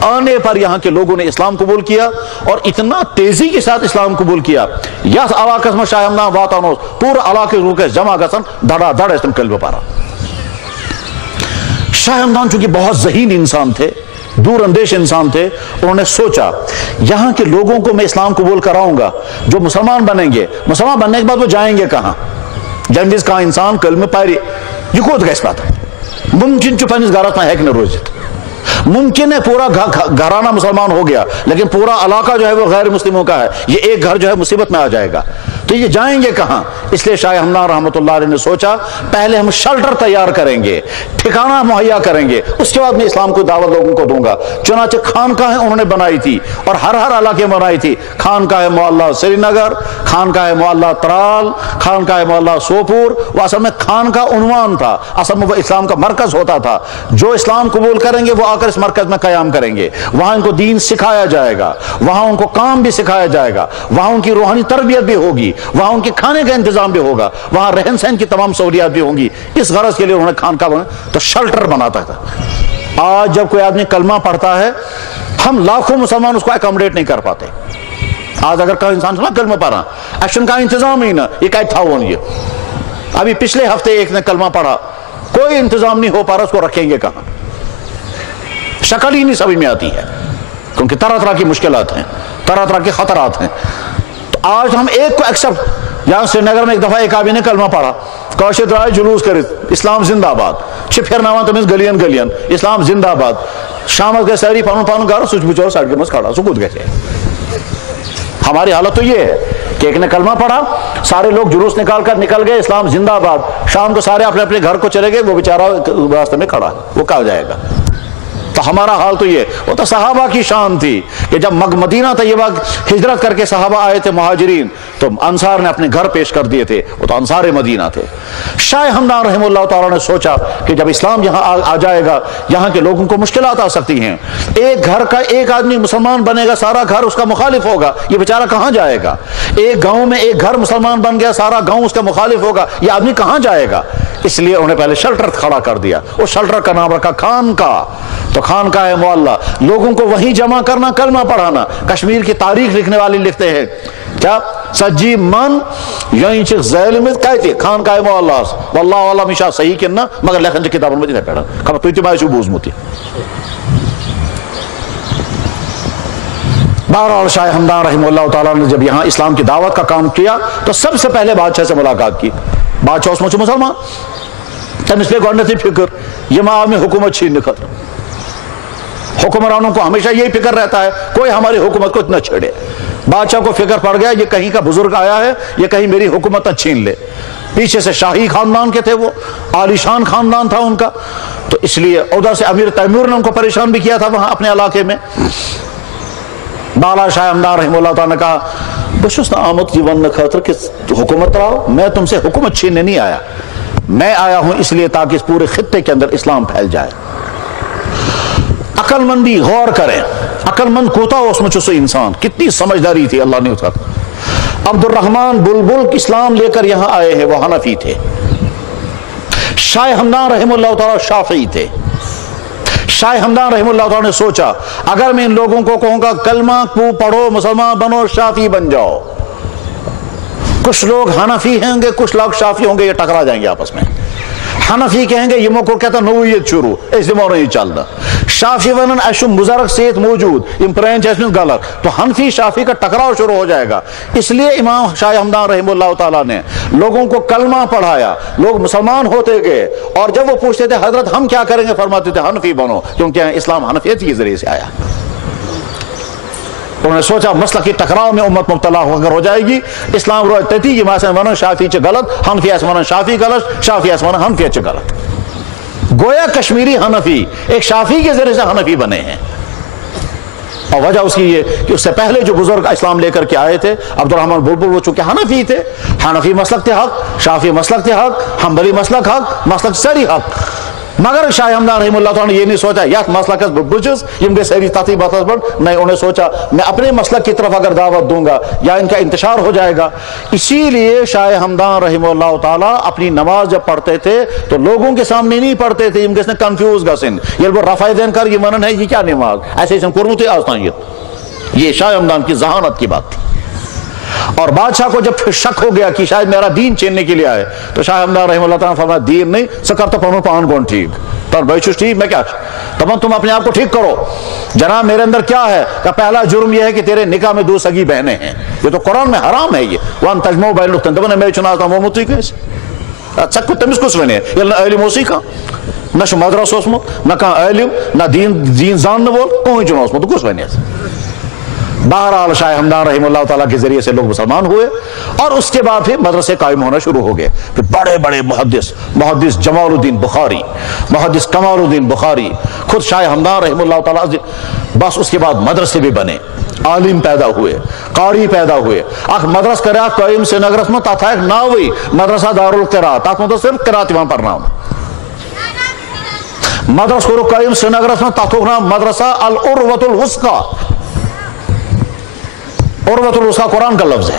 آنے پر یہاں کے لوگوں نے اسلام قبول کیا، اور اتنا تیزی کے ساتھ اسلام قبول کیا یس علاقہ میں شاہ ہمدان واتانوس پورا علاقے روکے جمع گسن دھڑا دھڑ اسلام کلمہ پارا۔ شاہ ہمدان چونکہ بہت ذہین انسان تھے، دور اندیش انسان تھے، انہوں نے سوچا یہاں کے لوگوں کو میں اسلام قبول کراؤں گا، جو مسلمان بنیں گے، مسلمان بننے کے بعد وہ جائیں گے کہاں؟ جنگیز کا انسان کلمہ پاری یہ کوت گیس پاتا ممکن چپنیس گارت میں ہیک نہ روزت، ممکن ہے پورا گھرانہ مسلمان ہو گیا لیکن پورا علاقہ جو ہے وہ غیر مسلموں کا ہے، یہ ایک گھر جو ہے مصیبت میں آ جائے گا، تو یہ جائیں گے کہاں؟ اس لیے شاہ ہمدان رحمۃ اللہ علیہ نے سوچا پہلے ہم شیلٹر تیار کریں گے، ٹھکانہ مہیا کریں گے، اس کے بعد میں اسلام کو دعوت لوگوں کو دوں گا۔ چنانچہ خانقاہیں انہوں نے بنائی تھی، اور ہر علاقے میں بنائی تھی۔ خانقاہ معلیٰ سری نگر، خانقاہ معلیٰ ترال، خانقاہ معلیٰ سوپور، وہ اصل میں خان کا عنوان تھا، اصل میں وہ اسلام کا مرکز ہوتا تھا۔ جو اسلام قبول کریں گے وہ آ کر اس مرکز میں قیام کریں گے، وہاں ان کو دین سکھایا جائے گا، وہاں ان کو کام بھی سکھایا جائے گا، وہاں ان کی روحانی تربیت بھی ہوگی، وہاں ان کے کھانے کا انتظام بھی ہوگا, وہاں رہن سہن کی تمام سہولیات بھی ہوں گی. اس غرض کے لیے انہوں نے خانقاہ تو شیلٹر بناتا تھا. آج جب کوئی آدمی کلمہ پڑھتا ہے, ہم لاکھوں مسلمان اس کو اکاموڈیٹ نہیں کر پاتے. آج اگر کوئی انسان سنا کلمہ پڑھا, ایکشن کا انتظام ہی نہ, یہ کیا تھا وہ. یہ ابھی پچھلے ہفتے ایک نے کلمہ پڑھا, کوئی انتظام نہیں ہو پا رہا, اس کو رکھیں گے کہاں, شکل ہی نہیں سمجھ میں آتی ہے, کیونکہ طرح طرح کی مشکلات ہیں, طرح طرح کے خطرات ہیں. تو آج ہم ایک کو ایکسپٹ, یہاں سری نگر میں ایک دفعہ ایک آدمی نے کلمہ پڑھا, کاشت رائے جلوس کرے اسلام زندہ آباد, چھپر ناما تمہیں گلین گلین اسلام زندہ آباد. شام کے ساری پانو پانو گھر سوچ بچو سڑک کے مس کھڑا سکوت گئے. ہماری حالت تو یہ ہے کہ ایک نے کلمہ پڑھا, سارے لوگ جلوس نکال کر نکل گئے اسلام زندہ آباد, شام کو سارے اپنے اپنے گھر کو چلے گئے, وہ بیچارہ راستے میں کھڑا ہے, وہ کہاں جائے گا. تو ہمارا حال تو یہ, وہ تو صحابہ کی شان تھی کہ جب مدینہ طیبہ ہجرت کر کے صحابہ آئے تھے مہاجرین, تو انصار نے اپنے گھر پیش کر دیے تھے, وہ تو انصار مدینہ تھے. شاہ ہمدان رحمہ اللہ تعالیٰ نے سوچا کہ جب اسلام یہاں آ جائے گا, یہاں کے لوگوں کو مشکلات آ سکتی ہیں, ایک گھر کا ایک آدمی مسلمان بنے گا, سارا گھر اس کا مخالف ہوگا, یہ بیچارہ کہاں جائے گا. ایک گاؤں میں ایک گھر مسلمان بن گیا, سارا گاؤں اس کا مخالف ہوگا, یہ آدمی کہاں جائے گا. اس لیے انہوں نے پہلے شیلٹر کھڑا کر دیا, اس شیلٹر کا نام رکھا خانقاہ. تو خانقاہ معلیٰ, لوگوں کو وہیں جمع کرنا, کلمہ پڑھانا. کشمیر کی تاریخ لکھنے والے لکھتے ہیں کیا سجی من یہیں چھ ذیل میں کہتے خانقاہ معلیٰ واللہ والا مشاہ صحیح کرنا, مگر لکھن چھ کتابوں میں نہیں پڑھا خبر تو اتباعی چھ بوز موتی. بہرحال شاہ ہمدان رحمہ اللہ تعالیٰ نے جب یہاں اسلام کی دعوت کا کام کیا تو سب سے پہلے بادشاہ سے ملاقات کی. بادشاہ اس میں مسلمان, تم اس پہ گوڑنتی فکر یہ ماں میں حکومت چھین نکل. حکمرانوں کو ہمیشہ یہی فکر رہتا ہے کوئی ہماری حکومت کو اتنا چھیڑے. بادشاہ کو فکر پڑ گیا یہ کہیں کا بزرگ آیا ہے, یہ کہیں میری حکومت نہ چھین لے. پیچھے سے شاہی خاندان کے تھے, وہ عالیشان خاندان تھا ان کا, تو اس لیے ادھر سے امیر تیمور نے ان کو پریشان بھی کیا تھا وہاں اپنے علاقے میں. بالا شاہ ہمدان رحمہ اللہ تعالیٰ نے کہا بشست آمد کی ون خاطر کہ حکومت رہو, میں تم سے حکومت چھیننے نہیں آیا, میں آیا ہوں اس لیے تاکہ اس پورے خطے کے اندر اسلام پھیل جائے. عقل مندی غور کریں, عقل مند کوتا اس میں سے انسان کتنی سمجھداری تھی اللہ نے اس کا. عبد الرحمن بلبل اسلام لے کر یہاں آئے ہیں, وہ حنفی تھے. شاہ ہمدان رحمہ اللہ تعالیٰ شافعی تھے. شاہ ہمدان رحمہ اللہ تعالیٰ نے سوچا اگر میں ان لوگوں کو کہوں گا کلمہ کو پڑھو مسلمان بنو شافعی بن جاؤ, کچھ لوگ حنفی ہوں گے کچھ لوگ شافعی ہوں گے, یہ ٹکرا جائیں گے آپس میں. حنفی کہیں گے یہ موقع کہتا نوعیت شروع اس دماغ نہیں چلتا. شافعی ونن اشم بزرگ سیت موجود ام پرین چیز غلط, تو حنفی شافعی کا ٹکراؤ شروع ہو جائے گا. اس لیے امام شاہ ہمدان رحمہ اللہ تعالیٰ نے لوگوں کو کلمہ پڑھایا, لوگ مسلمان ہوتے گئے, اور جب وہ پوچھتے تھے حضرت ہم کیا کریں گے, فرماتے تھے حنفی بنو, کیونکہ اسلام حنفیت کے ذریعے سے آیا. انہوں نے سوچا مسئلہ کی ٹکراؤ میں امت مبتلا ہو جائے گی, اسلام رو تتی یہ ماسن ونن شافعی چھ غلط, حنفی اس ونن شافعی غلط, شافعی اس ونن حنفی چھ غلط. گویا کشمیری حنفی ایک شافعی کے ذریعے سے حنفی بنے ہیں. اور وجہ اس کی یہ کہ اس سے پہلے جو بزرگ اسلام لے کر کے آئے تھے عبد الرحمن بلبل, وہ چونکہ حنفی تھے, حنفی مسلک تھے حق, شافعی مسلک تھے حق, حنبلی مسلک حق, مسلک ساری حق. مگر شاہ ہمدان رحمہ اللہ تعالیٰ نے یہ نہیں سوچا یت مسلکس بچس یم گے ساری تتی باتس بڑھ, نہیں, انہوں نے سوچا میں اپنے مسلک کی طرف اگر دعوت دوں گا یا ان کا انتشار ہو جائے گا. اسی لیے شاہ ہمدان رحمہ اللہ تعالیٰ اپنی نماز جب پڑھتے تھے تو لوگوں کے سامنے نہیں پڑھتے تھے, یم گے کنفیوز گسن یہ وہ رفع دین کر یہ منن ہے یہ کیا نماز, ایسے ہی کرنوتے آستانیت. یہ شاہ ہمدان کی ذہانت کی بات تھی. اور بادشاہ کو جب پھر شک ہو گیا کہ شاید میرا دین چھیننے کے لیے آئے, تو شاہ ہمدان رحمہ اللہ تعالیٰ نے فرمایا دین نہیں سکر تو پانو پان گون ٹھیک پر بھائی چھوش ٹھیک, میں کیا تم اپنے آپ کو ٹھیک کرو. جناب میرے اندر کیا ہے کہ پہلا جرم یہ ہے کہ تیرے نکاح میں 2 سگی بہنیں ہیں, یہ تو قرآن میں حرام ہے. یہ وان تجمعوا بین الاختین دبن میں چناتا وہ متی کیسے اچھا کو تمس کس ونے یہ نہ علم موسیقی نہ مدرسہ اسمت نہ کہاں علم نہ دین زان نہ بول کوئی چنو اسمت کس ونے. بہرحال شاہ ہمدان رحمہ اللہ تعالیٰ کے ذریعے سے لوگ مسلمان ہوئے, اور اس کے بعد پھر مدرسے قائم ہونا شروع ہو گئے. پھر بڑے بڑے محدث جمال الدین بخاری, محدث کمال الدین بخاری, خود شاہ ہمدان رحمہ اللہ تعالیٰ, بس اس کے بعد مدرسے بھی بنے, عالم پیدا ہوئے, قاری پیدا ہوئے. اخ مدرس قرات قائم سے نگرس میں تھا ایک ناوی مدرسہ دارالقرات, تاکہ تو صرف قرات وہاں پڑھنا ہوں. مدرس کو قائم سے نگرس میں تاکہ نام مدرسہ العروۃ الوثقی, عروۃ الوثقی قرآن کا لفظ ہے.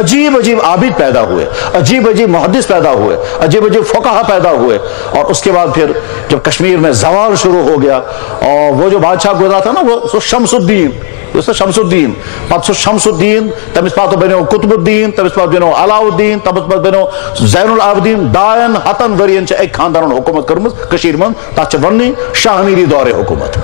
عجیب عجیب عابد پیدا ہوئے، عجیب عجیب محدث پیدا ہوئے، عجیب عجیب فقہا پیدا ہوئے. اور اس کے بعد پھر جب کشمیر میں زوال شروع ہو گیا اور وہ جو بادشاہ گزرا تھا نا وہ شمس الدین، شمس الدین پتہ شمس الدین تمس پتہ بنو قطب الدین، تمس پتہ بنو علاء الدین، تمس پتہ بنو زین العابدین. 200 ورین ایک خاندان حکومت کرمز کشیر من، تک ونی شاہ میری دور حکومت.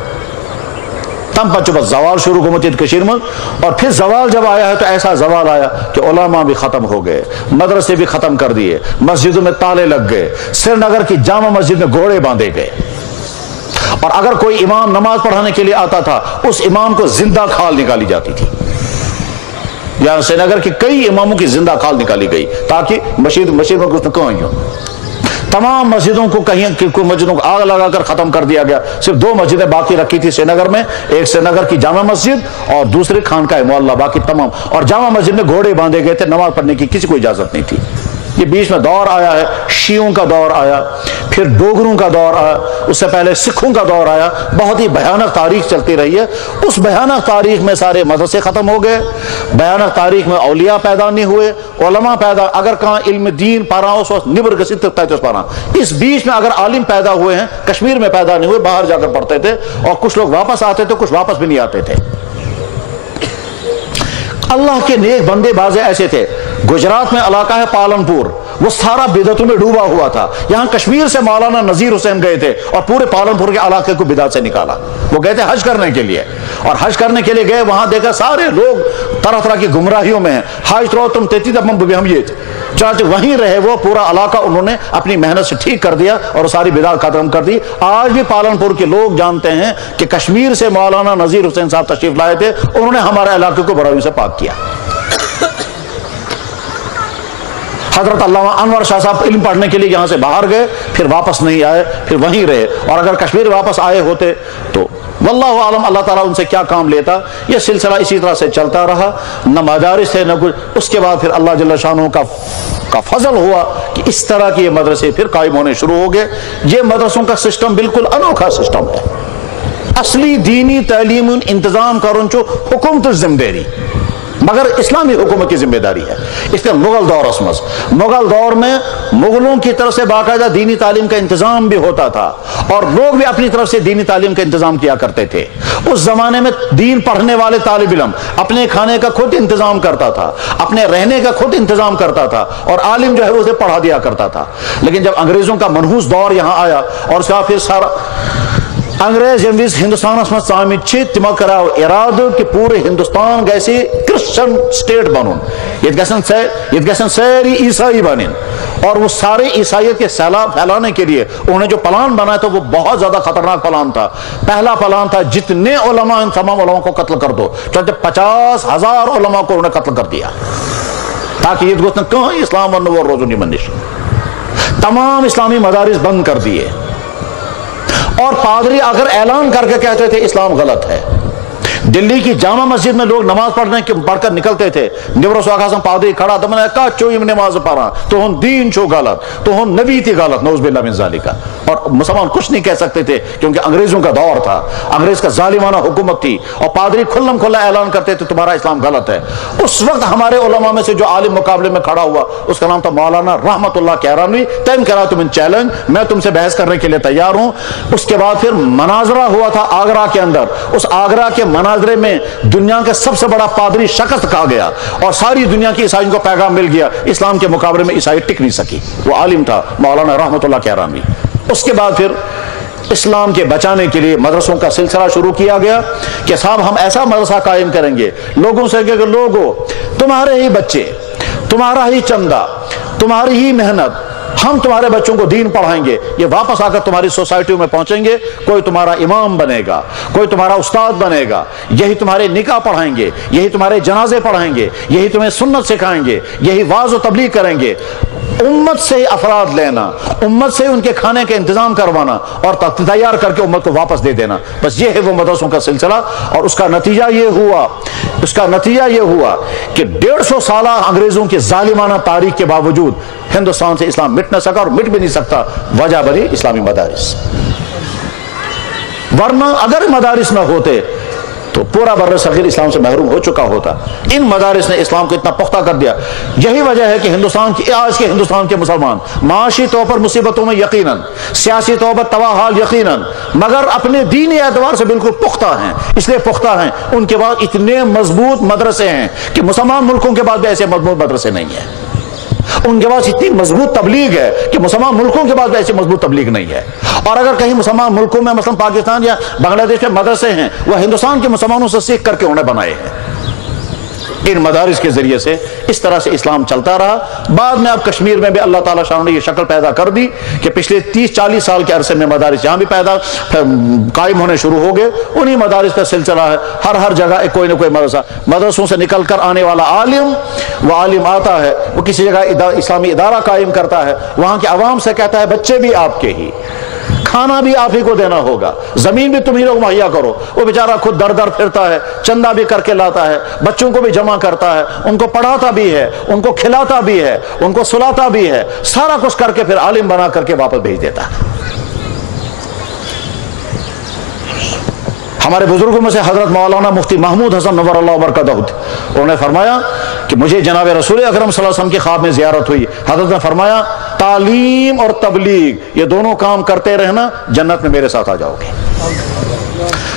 تم پتہ بس زوال شروع گومت یہ کشیر من. اور پھر زوال جب آیا ہے تو ایسا زوال آیا کہ علماء بھی ختم ہو گئے، مدرسے بھی ختم کر دیے، مسجدوں میں تالے لگ گئے، سری نگر کی جامع مسجد میں گھوڑے باندھے گئے. اور اگر کوئی امام نماز پڑھانے کے لیے آتا تھا اس امام کو زندہ کھال نکالی جاتی تھی. یہاں سری نگر کے کئی اماموں کی زندہ کھال نکالی گئی تاکہ مسجد میں کچھ نہ کہیں ہو. تمام مسجدوں کو مسجدوں کو آگ لگا کر ختم کر دیا گیا. صرف 2 مسجدیں باقی رکھی تھی سری نگر میں، ایک سری نگر کی جامع مسجد اور دوسری خانقاہ معلیٰ، باقی تمام. اور جامع مسجد میں گھوڑے باندھے گئے تھے، نماز پڑھنے کی کسی کو اجازت نہیں تھی. یہ بیچ میں دور آیا ہے، شیعوں کا دور آیا، پھر ڈوگروں کا دور آیا، اس سے پہلے سکھوں کا دور آیا. بہت ہی بھیانک تاریخ چلتی رہی ہے. اس بھیانک تاریخ میں سارے مدرسے ختم ہو گئے، بھیانک تاریخ میں اولیاء پیدا نہیں ہوئے، علماء پیدا اگر کہاں علم دین پارا اس وقت نبر گسیت تیتس پارا. اس بیچ میں اگر عالم پیدا ہوئے ہیں کشمیر میں پیدا نہیں ہوئے، باہر جا کر پڑھتے تھے اور کچھ لوگ واپس آتے تھے، کچھ واپس بھی نہیں آتے تھے. اللہ کے نیک بندے بازے ایسے تھے. گجرات میں علاقہ ہے پالنپور، وہ سارا بدعتوں میں ڈوبا ہوا تھا. یہاں کشمیر سے مولانا نذیر حسین گئے تھے اور پورے پالنپور کے علاقے کو بدعت سے نکالا. وہ گئے تھے حج کرنے کے لیے، اور حج کرنے کے لیے گئے، وہاں دیکھا سارے لوگ طرح طرح کی گمراہیوں میں ہیں. حج تو تم تیتی تب ہم یہ چاہتے وہیں رہے. وہ پورا علاقہ انہوں نے اپنی محنت سے ٹھیک کر دیا اور ساری بدعت ختم کر دی. آج بھی پالنپور کے لوگ جانتے ہیں کہ کشمیر سے مولانا نذیر حسین صاحب تشریف لائے تھے، انہوں نے ہمارے علاقے کو برائیوں سے پاک کیا. حضرت علامہ انور شاہ صاحب علم پڑھنے کے لیے یہاں سے باہر گئے، پھر واپس نہیں آئے، پھر وہیں رہے. اور اگر کشمیر واپس آئے ہوتے تو واللہ عالم اللہ تعالیٰ ان سے کیا کام لیتا. یہ سلسلہ اسی طرح سے چلتا رہا، نہ مدارس تھے نہ کچھ. اس کے بعد پھر اللہ جل شانہ کا فضل ہوا کہ اس طرح کے یہ مدرسے پھر قائم ہونے شروع ہو گئے. یہ مدرسوں کا سسٹم بالکل انوکھا سسٹم ہے. اصلی دینی تعلیم انتظام کرن چو حکومت ذمہ داری، مگر اسلامی حکومت کی ذمہ داری ہے. اس کے مغل دور اسمس، مغل دور میں مغلوں کی طرف سے باقاعدہ دینی تعلیم کا انتظام بھی ہوتا تھا اور لوگ بھی اپنی طرف سے دینی تعلیم کا انتظام کیا کرتے تھے. اس زمانے میں دین پڑھنے والے طالب علم اپنے کھانے کا خود انتظام کرتا تھا، اپنے رہنے کا خود انتظام کرتا تھا، اور عالم جو ہے اسے پڑھا دیا کرتا تھا. لیکن جب انگریزوں کا منحوس دور یہاں آیا اور اس کا پھر سارا انگریز یموز ہندوستان میں ثامت تمو کراو ارادہ کہ پورے ہندوستان گیسی کرسچن سٹیٹ بنون، یہ گھن ساری عیسائی بنن. اور وہ سارے عیسائیت کے سیلاب پھیلانے کے لیے انہوں نے جو پلان بنایا تھا وہ بہت زیادہ خطرناک پلان تھا. پہلا پلان تھا جتنے علماء ان تمام علماء کو قتل کر دو. چلتے 50,000 علماء کو انہوں نے قتل کر دیا تاکہ یہ گوشت کہیں اسلام ورنہ وہ روزو نہیں منش. تمام اسلامی مدارس بند کر دیے اور پادری اگر اعلان کر کے کہتے تھے اسلام غلط ہے. دلی کی جامع مسجد میں لوگ نماز پڑھ کر نکلتے تھے، نبر سواخاسم پادری کھڑا تھا، میں نے کہا چوئیم نماز پڑھا تو ہم دین چھو غلط، تو ہم نبی تھی غلط، نعوذ باللہ من ذالک. اور مسلمان کچھ نہیں کہہ سکتے تھے کیونکہ انگریزوں کا دور تھا، انگریز کا ظالمانہ حکومت تھی، اور پادری کھلم کھلا اعلان کرتے تھے تمہارا اسلام غلط ہے. اس وقت ہمارے علماء میں سے جو عالم مقابلے میں کھڑا ہوا اس کا نام تھا مولانا رحمت اللہ کیرانوی. تم کرا تم چیلنج، میں تم سے بحث کرنے کے لیے تیار ہوں. اس کے بعد پھر مناظرہ ہوا تھا آگرہ کے اندر. اس آگرہ کے مناظرے میں دنیا کا سب سے بڑا پادری شخص کہا گیا اور ساری دنیا کی عیسائیوں کو پیغام مل گیا. اسلام کے مقابلے میں عیسائی ٹک نہیں سکی. وہ عالم تھا مولانا رحمت اللہ کیرانوی. اس کے بعد پھر اسلام کے بچانے کے لیے مدرسوں کا سلسلہ شروع کیا گیا کہ صاحب ہم ایسا مدرسہ قائم کریں گے لوگوں سے کہ لوگوں تمہارے ہی بچے، تمہارا ہی چندہ، تمہاری ہی محنت، ہم تمہارے بچوں کو دین پڑھائیں گے. یہ واپس آ کر تمہاری سوسائٹیوں میں پہنچیں گے، کوئی تمہارا امام بنے گا، کوئی تمہارا استاد بنے گا، یہی تمہارے نکاح پڑھائیں گے، یہی تمہارے جنازے پڑھائیں گے، یہی تمہیں سنت سکھائیں گے، یہی واعظ و تبلیغ کریں گے. امت سے افراد لینا، امت سے ان کے کھانے کا انتظام کروانا اور تیار کر کے امت کو واپس دے دینا. بس یہ ہے وہ مدرسوں کا سلسلہ. اور اس کا نتیجہ یہ ہوا کہ 150 سالہ انگریزوں کی ظالمانہ تاریخ کے باوجود ہندوستان سے اسلام مٹ نہ سکا اور مٹ بھی نہیں سکتا. وجہ بنی اسلامی مدارس. ورنہ اگر مدارس نہ ہوتے تو پورا بر صغیر اسلام سے محروم ہو چکا ہوتا. ان مدارس نے اسلام کو اتنا پختہ کر دیا. یہی وجہ ہے کہ آج کے ہندوستان کے مسلمان معاشی طور پر مصیبتوں میں یقیناً، سیاسی طور پر تباہ حال یقیناً، مگر اپنے دینی اعتبار سے بالکل پختہ ہیں. اس لیے پختہ ہیں ان کے بعد اتنے مضبوط مدرسے ہیں کہ مسلمان ملکوں کے بعد بھی ایسے مضبوط مدرسے نہیں ہیں. ان کے پاس اتنی مضبوط تبلیغ ہے کہ مسلمان ملکوں کے بعد ایسی مضبوط تبلیغ نہیں ہے. اور اگر کہیں مسلمان ملکوں میں مثلا پاکستان یا بنگلہ دیش میں مدرسے ہیں، وہ ہندوستان کے مسلمانوں سے سیکھ کر کے انہیں بنائے ہیں. ان مدارس کے ذریعے سے اس طرح سے اسلام چلتا رہا. بعد میں اب کشمیر میں بھی اللہ تعالیٰ شاہ نے یہ شکل پیدا کر دی کہ پچھلے 30-40 سال کے عرصے میں مدارس یہاں بھی قائم ہونے شروع ہو گئے. انہی مدارس کا سلسلہ ہے. ہر جگہ کوئی نہ کوئی مدرسہ. مدرسوں سے نکل کر آنے والا عالم، وہ عالم آتا ہے، وہ کسی جگہ اسلامی ادارہ قائم کرتا ہے، وہاں کے عوام سے کہتا ہے بچے بھی آپ کے ہی، کھانا بھی آپ ہی کو دینا ہوگا، زمین بھی تم ہی لوگ مہیا کرو. وہ بیچارہ خود در در پھرتا ہے، چندہ بھی کر کے لاتا ہے، بچوں کو بھی جمع کرتا ہے، ان کو پڑھاتا بھی ہے، ان کو کھلاتا بھی ہے، ان کو سلاتا بھی ہے، سارا کچھ کر کے پھر عالم بنا کر کے واپس بھیج دیتا ہے. ہمارے بزرگوں میں سے حضرت مولانا مفتی محمود حسن نور اللہ برکاتہ، انہوں نے فرمایا کہ مجھے جناب رسول اکرم صلی اللہ علیہ وسلم کی خواب میں زیارت ہوئی. حضرت نے فرمایا تعلیم اور تبلیغ یہ دونوں کام کرتے رہنا، جنت میں میرے ساتھ آ جاؤ گے.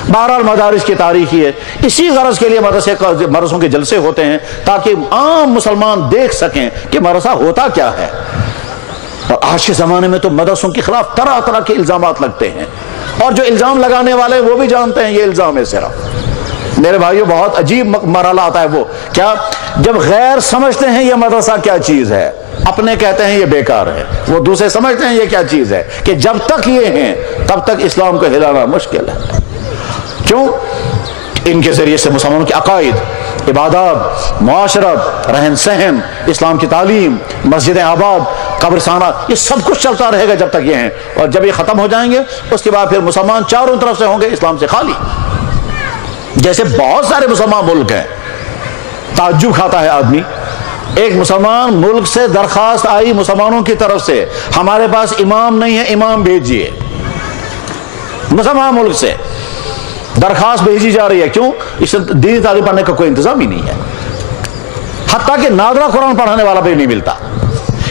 بہرحال مدارس کی تاریخ ہے. اسی غرض کے لیے مدرسوں کے جلسے ہوتے ہیں تاکہ عام مسلمان دیکھ سکیں کہ مدرسہ ہوتا کیا ہے. اور آج کے زمانے میں تو مدرسوں کے خلاف طرح طرح کے الزامات لگتے ہیں، اور جو الزام لگانے والے وہ بھی جانتے ہیں یہ الزام ہے صرف. میرے بھائیو بہت عجیب مرحلہ آتا ہے وہ کیا، جب غیر سمجھتے ہیں یہ مدرسہ کیا چیز ہے، اپنے کہتے ہیں یہ بیکار ہے، وہ دوسرے سمجھتے ہیں یہ کیا چیز ہے، کہ جب تک یہ ہیں تب تک اسلام کو ہلانا مشکل ہے. کیوں؟ ان کے ذریعے سے مسلمانوں کے عقائد، عبادات، معاشرت، رہن سہن، اسلام کی تعلیم، مسجدیں آباد، قبرستانات، یہ سب کچھ چلتا رہے گا جب تک یہ ہیں. اور جب یہ ختم ہو جائیں گے اس کے بعد پھر مسلمان چاروں طرف سے ہوں گے اسلام سے خالی. جیسے بہت سارے مسلمان ملک ہیں، تعجب کھاتا ہے آدمی. ایک مسلمان ملک سے درخواست آئی مسلمانوں کی طرف سے، ہمارے پاس امام نہیں ہے، امام بھیجیے. مسلمان ملک سے درخواست بھیجی جا رہی ہے. کیوں؟ اس سے دینی تعلیم پڑھنے کا کوئی انتظام ہی نہیں ہے. حتیٰ کہ نادرہ قرآن پڑھانے والا بھی نہیں ملتا.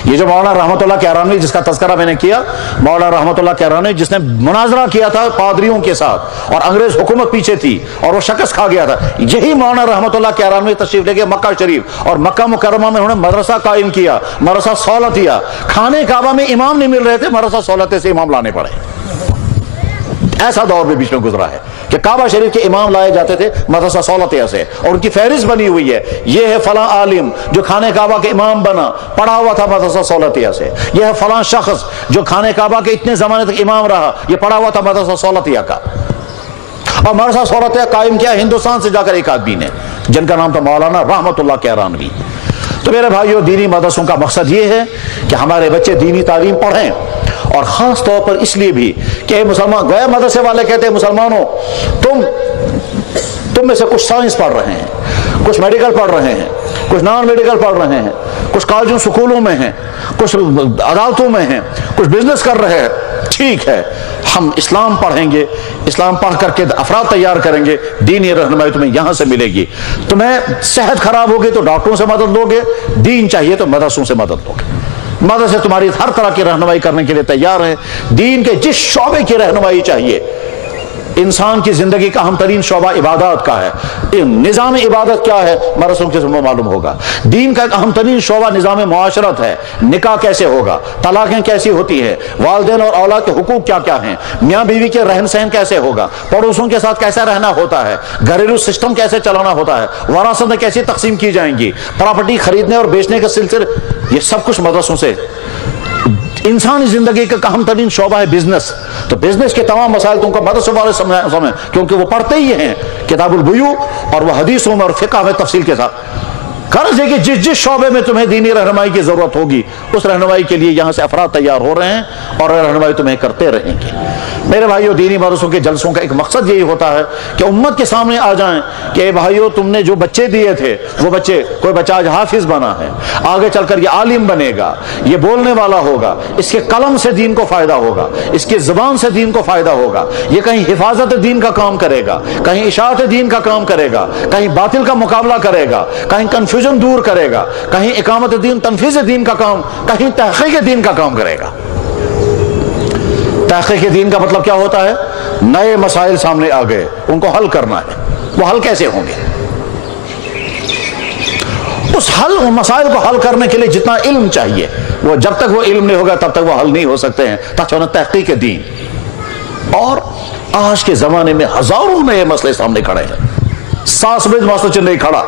یہ جو مولانا رحمت اللہ کیرانوی جس کا تذکرہ میں نے کیا، مولانا رحمت اللہ کیرانوی جس نے مناظرہ کیا تھا پادریوں کے ساتھ اور انگریز حکومت پیچھے تھی اور وہ شکست کھا گیا تھا، یہی مولانا رحمت اللہ کیرانوی تشریف لے کے مکہ شریف اور مکہ مکرمہ میں انہوں نے مدرسہ قائم کیا، مدرسہ سہولتیہ. کھانے کعبہ میں امام نہیں مل رہے تھے، مدرسہ سہولتیہ سے امام لانے پڑے. ایسا دور بھی بیچ میں گزرا ہے کہ کعبہ شریف کے امام لائے جاتے تھے مدرسہ سہولتیہ سے، اور ان کی فہرست بنی ہوئی ہے، یہ ہے فلاں عالم جو کھانے کعبہ کے امام بنا، پڑھا ہوا تھا مدرسہ سہولتیہ سے. یہ ہے فلاں شخص جو کھانے کعبہ کے اتنے زمانے تک امام رہا، یہ پڑھا ہوا تھا مدرسہ سہولتیہ کا. اور مدرسہ سہولتیہ قائم کیا ہندوستان سے جا کر ایک آدمی نے، جن کا نام تھا مولانا رحمت اللہ کیرانوی. تو میرے بھائیو، دینی مدرسوں کا مقصد یہ ہے کہ ہمارے بچے دینی تعلیم پڑھیں، اور خاص طور پر اس لیے بھی کہ مسلمان غیر مدرسے والے کہتے ہیں مسلمانوں تم میں سے کچھ سائنس پڑھ رہے ہیں، کچھ میڈیکل پڑھ رہے ہیں، کچھ نان میڈیکل پڑھ رہے ہیں، کچھ کالجوں سکولوں میں ہیں، کچھ عدالتوں میں ہیں، کچھ بزنس کر رہے ہیں. ٹھیک ہے، ہم اسلام پڑھیں گے، اسلام پڑھ کر کے افراد تیار کریں گے، دینی رہنمائی تمہیں یہاں سے ملے گی. تمہیں صحت خراب ہوگی تو ڈاکٹروں سے مدد لو گے، دین چاہیے تو مدرسوں سے مدد لو گے. مدرسے تمہاری ہر طرح کی رہنمائی کرنے کے لیے تیار ہے. دین کے جس شعبے کی رہنمائی چاہیے، انسان کی زندگی کا اہم ترین شعبہ عبادات کا ہے. نظام عبادت کیا ہے مدرسوں کے ذمہ معلوم ہوگا. دین کا ایک اہم ترین شعبہ نظام معاشرت ہے. نکاح کیسے ہوگا، طلاقیں کیسی ہوتی ہے، والدین اور اولاد کے حقوق کیا کیا ہیں، میاں بیوی کے رہن سہن کیسے ہوگا، پڑوسوں کے ساتھ کیسے رہنا ہوتا ہے، گھریلو سسٹم کیسے چلانا ہوتا ہے، وراثتیں کیسی تقسیم کی جائیں گی، پراپرٹی خریدنے اور بیچنے کے سلسلے، یہ سب کچھ مدرسوں سے. انسانی زندگی کا اہم ترین شعبہ ہے بزنس. تو بزنس کے تمام مسائل تم کو مدرسوں والے سمجھیں، کیونکہ وہ پڑھتے ہی ہیں کتاب البیوع، اور وہ حدیثوں میں اور فقہ میں تفصیل کے ساتھ. غرض ہے کہ جس شعبے میں تمہیں دینی رہنمائی کی ضرورت ہوگی، اس رہنمائی کے لیے یہاں سے افراد تیار ہو رہے ہیں اور رہنمائی تمہیں کرتے رہیں گے. میرے بھائیوں دینی مدرسوں کے جلسوں کا ایک مقصد یہی ہوتا ہے کہ امت کے سامنے آ جائیں کہ اے بھائیوں تم نے جو بچے دیے تھے وہ بچے، کوئی بچہ آج حافظ بنا ہے، آگے چل کر یہ عالم بنے گا، یہ بولنے والا ہوگا، اس کے قلم سے دین کو فائدہ ہوگا، اس کی زبان سے دین کو فائدہ ہوگا، یہ کہیں حفاظت دین کا کام کرے گا، کہیں اشاعت دین کا کام کرے گا، کہیں باطل کا مقابلہ کرے گا، کہیں کنفیوژن دور کرے گا، کہیں اقامت دین تنفیذ دین کا کام، کہیں تحقیق دین کا کام کرے گا۔ تحقیق دین کا مطلب کیا ہوتا ہے؟ نئے مسائل سامنے آ گئے، ان کو حل کرنا ہے۔ وہ حل کیسے ہوں گے؟ اس مسائل کو حل کرنے کے لیے جتنا علم چاہیے، وہ جب تک وہ علم نہیں ہوگا تب تک وہ حل نہیں ہو سکتے ہیں۔ تحقیق دین۔ اور آج کے زمانے میں ہزاروں نئے مسئلے سامنے کھڑے ہیں۔ ساسبج مسئلہ چھ نہیں کھڑا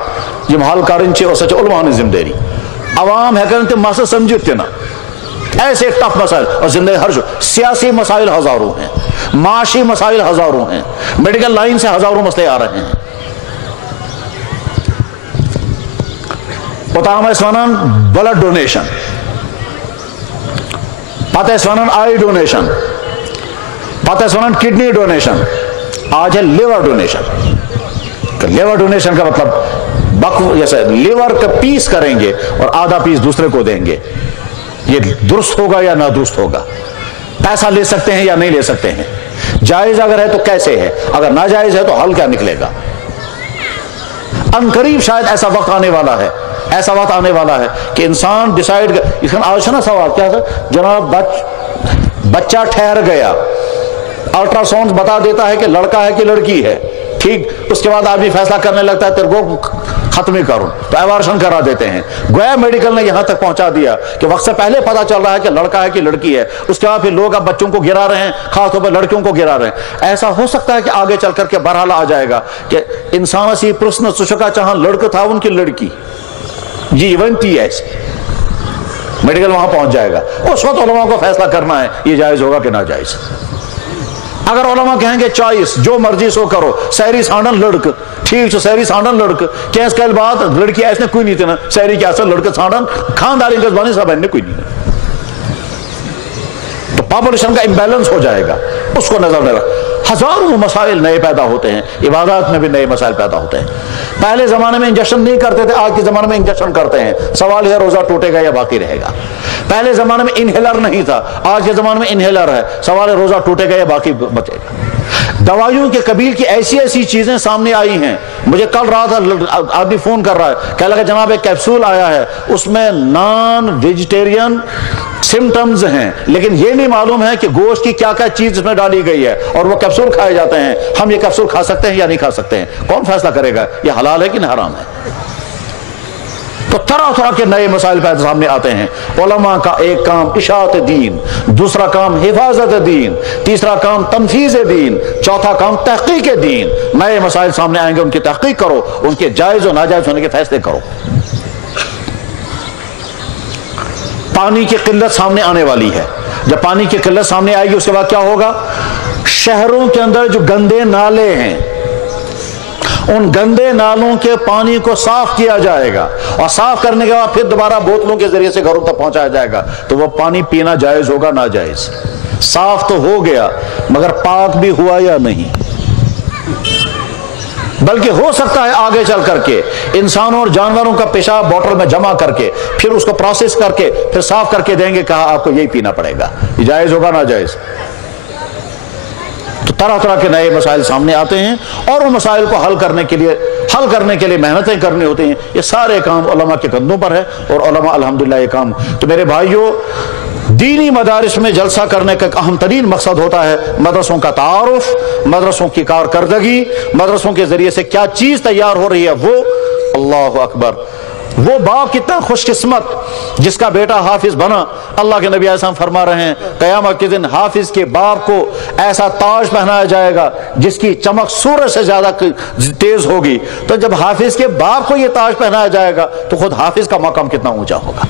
جم حل کرن چھ اس علماء نے ذمہ داری، عوام ہیکن تم مسئلہ سمجھت تہ نہ، ایسے ٹف مسائل اور زندگی ہر سیاسی مسائل ہزاروں ہیں، معاشی مسائل ہزاروں ہیں، میڈیکل لائن سے ہزاروں مسئلے آ رہے ہیں۔ پتہ ہے سوانان بلڈ ڈونیشن، پتہ ہے سوانان آئی ڈونیشن، پتہ ہے سوانان کڈنی ڈونیشن، آج ہے لیور ڈونیشن۔ لیور ڈونیشن کا مطلب جیسے لیور کا پیس کریں گے اور آدھا پیس دوسرے کو دیں گے، یہ درست ہوگا یا نہ درست ہوگا؟ پیسہ لے سکتے ہیں یا نہیں لے سکتے ہیں؟ جائز اگر ہے تو کیسے ہے؟ اگر ناجائز ہے تو حل کیا نکلے گا؟ ان قریب شاید ایسا وقت آنے والا ہے، ایسا وقت آنے والا ہے کہ انسان ڈیسائیڈ اس کا آج نا سوال کیا تھا جناب، بچہ ٹھہر گیا، الٹرا ساؤنڈ بتا دیتا ہے کہ لڑکا ہے کہ لڑکی ہے، ٹھیک، اس کے بعد آدمی فیصلہ کرنے لگتا ہے تیرے کو ختم ہی کروں، تو ایوارشن کرا دیتے ہیں۔ گویا میڈیکل نے یہاں تک پہنچا دیا کہ وقت سے پہلے پتا چل رہا ہے کہ لڑکا ہے کہ لڑکی ہے، اس کے بعد پھر لوگ اب بچوں کو گرا رہے ہیں، خاص طور پر لڑکیوں کو گرا رہے ہیں۔ ایسا ہو سکتا ہے کہ آگے چل کر کے بہرحال آ جائے گا کہ انسان سی پرسن سشکا چاہاں لڑکا تھا ان کی لڑکی جی ونتی ایسے میڈیکل وہاں پہنچ جائے گا۔ اس وقت علماء کو فیصلہ کرنا ہے یہ جائز ہوگا کہ ناجائز۔ اگر علماء کہیں گے چوائس جو مرضی سو کرو، سہری سانڈن لڑک ٹھیک سہری سانڈن لڑک کیس کل بات لڑکی ایسے کوئی نہیں تھے نا، سہری کی اصل لڑکے سانڈن خانداری کے زبانی سب نے کوئی نہیں، تو پاپولیشن کا امبیلنس ہو جائے گا، اس کو نظر میں رکھ۔ ہزاروں مسائل نئے پیدا ہوتے ہیں، عبادات میں بھی نئے مسائل پیدا ہوتے ہیں۔ پہلے زمانے میں انجیکشن نہیں کرتے تھے، آج کے زمانے میں انجیکشن کرتے ہیں، سوال ہے روزہ ٹوٹے گا یا باقی رہے گا۔ پہلے زمانے میں انہیلر نہیں تھا، آج کے زمانے میں انہیلر ہے، سوال ہے روزہ ٹوٹے گا یا باقی بچے گا۔ دوائیوں کے قبیل کی ایسی ایسی چیزیں سامنے آئی ہیں۔ مجھے کل رات آدمی فون کر رہا ہے، کہہ لگا جناب ایک کیپسول آیا ہے، اس میں نان ویجیٹیرین سمٹمز ہیں، لیکن یہ نہیں معلوم ہے کہ گوشت کی کیا کیا چیز اس میں ڈالی گئی ہے، اور وہ کیپسول کھائے جاتے ہیں۔ ہم یہ کیپسول کھا سکتے ہیں یا نہیں کھا سکتے ہیں؟ کون فیصلہ کرے گا یہ حلال ہے کہ حرام ہے؟ تو طرح طرح کے نئے مسائل پیدا سامنے آتے ہیں۔ علماء کا ایک کام اشاعت دین، دوسرا کام حفاظت دین، تیسرا کام تنفیذ دین، چوتھا کام تحقیق دین۔ نئے مسائل سامنے آئیں گے، ان کی تحقیق کرو، ان کے جائز و ناجائز ہونے کے فیصلے کرو۔ پانی کی قلت سامنے آنے والی ہے، جب پانی کی قلت سامنے آئے گی اس کے بعد کیا ہوگا؟ شہروں کے اندر جو گندے نالے ہیں، ان گندے نالوں کے پانی کو صاف کیا جائے گا، اور صاف کرنے کے بعد پھر دوبارہ بوتلوں کے ذریعے سے گھروں تک پہنچایا جائے گا، تو وہ پانی پینا جائز ہوگا ناجائز؟ صاف تو ہو گیا مگر پاک بھی ہوا یا نہیں؟ بلکہ ہو سکتا ہے آگے چل کر کے انسانوں اور جانوروں کا پیشاب بوتل میں جمع کر کے پھر اس کو پروسیس کر کے پھر صاف کر کے دیں گے، کہا آپ کو یہی پینا پڑے گا، یہ جائز ہوگا ناجائز؟ تو طرح طرح کے نئے مسائل سامنے آتے ہیں، اور ان مسائل کو حل کرنے کے لیے محنتیں کرنی ہوتی ہیں۔ یہ سارے کام علماء کے کندھوں پر ہے، اور علماء الحمدللہ یہ کام۔ تو میرے بھائیوں، دینی مدارس میں جلسہ کرنے کا اہم ترین مقصد ہوتا ہے مدرسوں کا تعارف، مدرسوں کی کارکردگی، مدرسوں کے ذریعے سے کیا چیز تیار ہو رہی ہے وہ۔ اللہ اکبر! وہ باپ کتنا خوش قسمت جس کا بیٹا حافظ بنا۔ اللہ کے نبی علیہ السلام فرما رہے ہیں قیامت کے دن حافظ کے باپ کو ایسا تاج پہنایا جائے گا جس کی چمک سورج سے زیادہ تیز ہوگی۔ تو جب حافظ کے باپ کو یہ تاج پہنایا جائے گا تو خود حافظ کا مقام کتنا اونچا ہوگا۔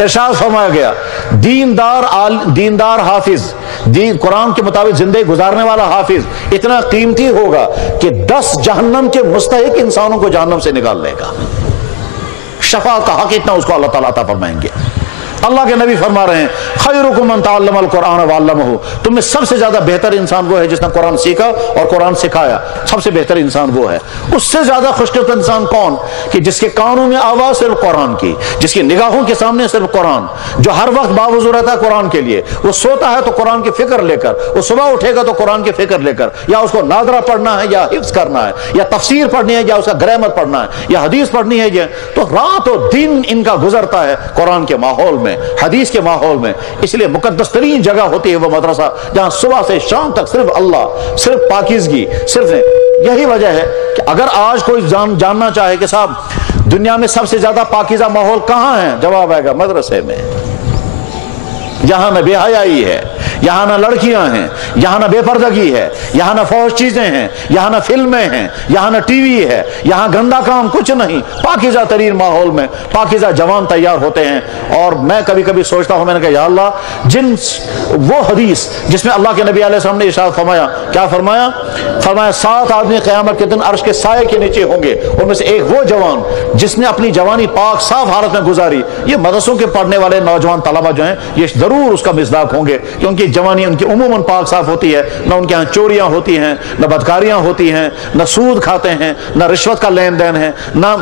ارشاد فرمایا گیا دیندار حافظ، قرآن کے مطابق زندگی گزارنے والا حافظ اتنا قیمتی ہوگا کہ 10 جہنم کے مستحق انسانوں کو جہنم سے نکال لے گا۔ شفاعت کا حق اتنا اس کو اللہ تعالیٰ عطا فرمائیں گے۔ اللہ کے نبی فرما رہے ہیں خیرکم من تعلم القرآن وعلمہ، تم میں سب سے زیادہ بہتر انسان وہ ہے جس نے قرآن سیکھا اور قرآن سکھایا، سب سے بہتر انسان وہ ہے۔ اس سے زیادہ خوش قسمت انسان کون؟ کہ جس کے کانوں میں آواز صرف قرآن کی، جس کی نگاہوں کے سامنے صرف قرآن، جو ہر وقت باوضو رہتا ہے قرآن کے لیے، وہ سوتا ہے تو قرآن کی فکر لے کر، وہ صبح اٹھے گا تو قرآن کی فکر لے کر، یا اس کو نادرہ پڑھنا ہے یا حفظ کرنا ہے یا تفسیر پڑھنی ہے یا اس کا گرامر پڑھنا ہے یا حدیث پڑھنی ہے، تو رات و دن ان کا گزرتا ہے قرآن کے ماحول میں، حدیث کے ماحول میں۔ اس لیے مقدس ترین جگہ ہوتی ہے وہ مدرسہ جہاں صبح سے شام تک صرف اللہ، صرف پاکیزگی، صرف یہی وجہ ہے کہ اگر آج کوئی جاننا چاہے کہ صاحب دنیا میں سب سے زیادہ پاکیزہ ماحول کہاں ہے، جواب آئے گا مدرسے میں۔ یہاں نہ بے حیائی ہے، یہاں نہ لڑکیاں ہیں، یہاں نہ بے پردگی ہے، یہاں نہ فحش چیزیں ہیں، یہاں نہ فلمیں ہیں، یہاں نہ ٹی وی ہے، یہاں گندا کام کچھ نہیں، پاکیزہ ترین ماحول میں پاکیزہ جوان تیار ہوتے ہیں۔ اور میں کبھی کبھی سوچتا ہوں، میں نے کہا یا اللہ، وہ حدیث جس میں اللہ کے نبی علیہ السلام نے ارشاد فرمایا، کیا فرمایا؟ فرمایا 7 آدمی قیامت کے دن عرش کے سائے کے نیچے ہوں گے، ان میں سے ایک وہ جوان جس نے اپنی جوانی پاک صاف حالت میں گزاری۔ یہ مدرسوں کے پڑھنے والے نوجوان طلبہ جو ہیں یہ ضرور اس کا مصداق ہوں گے کہ ان کی جوانی ان کی عموماً پاک صاف ہوتی ہے، نہ ان کے ہاں چوریاں ہوتی ہیں، نہ بدکاریاں ہوتی ہیں، نہ سود کھاتے ہیں، نہ رشوت کا لین دین ہے، نہ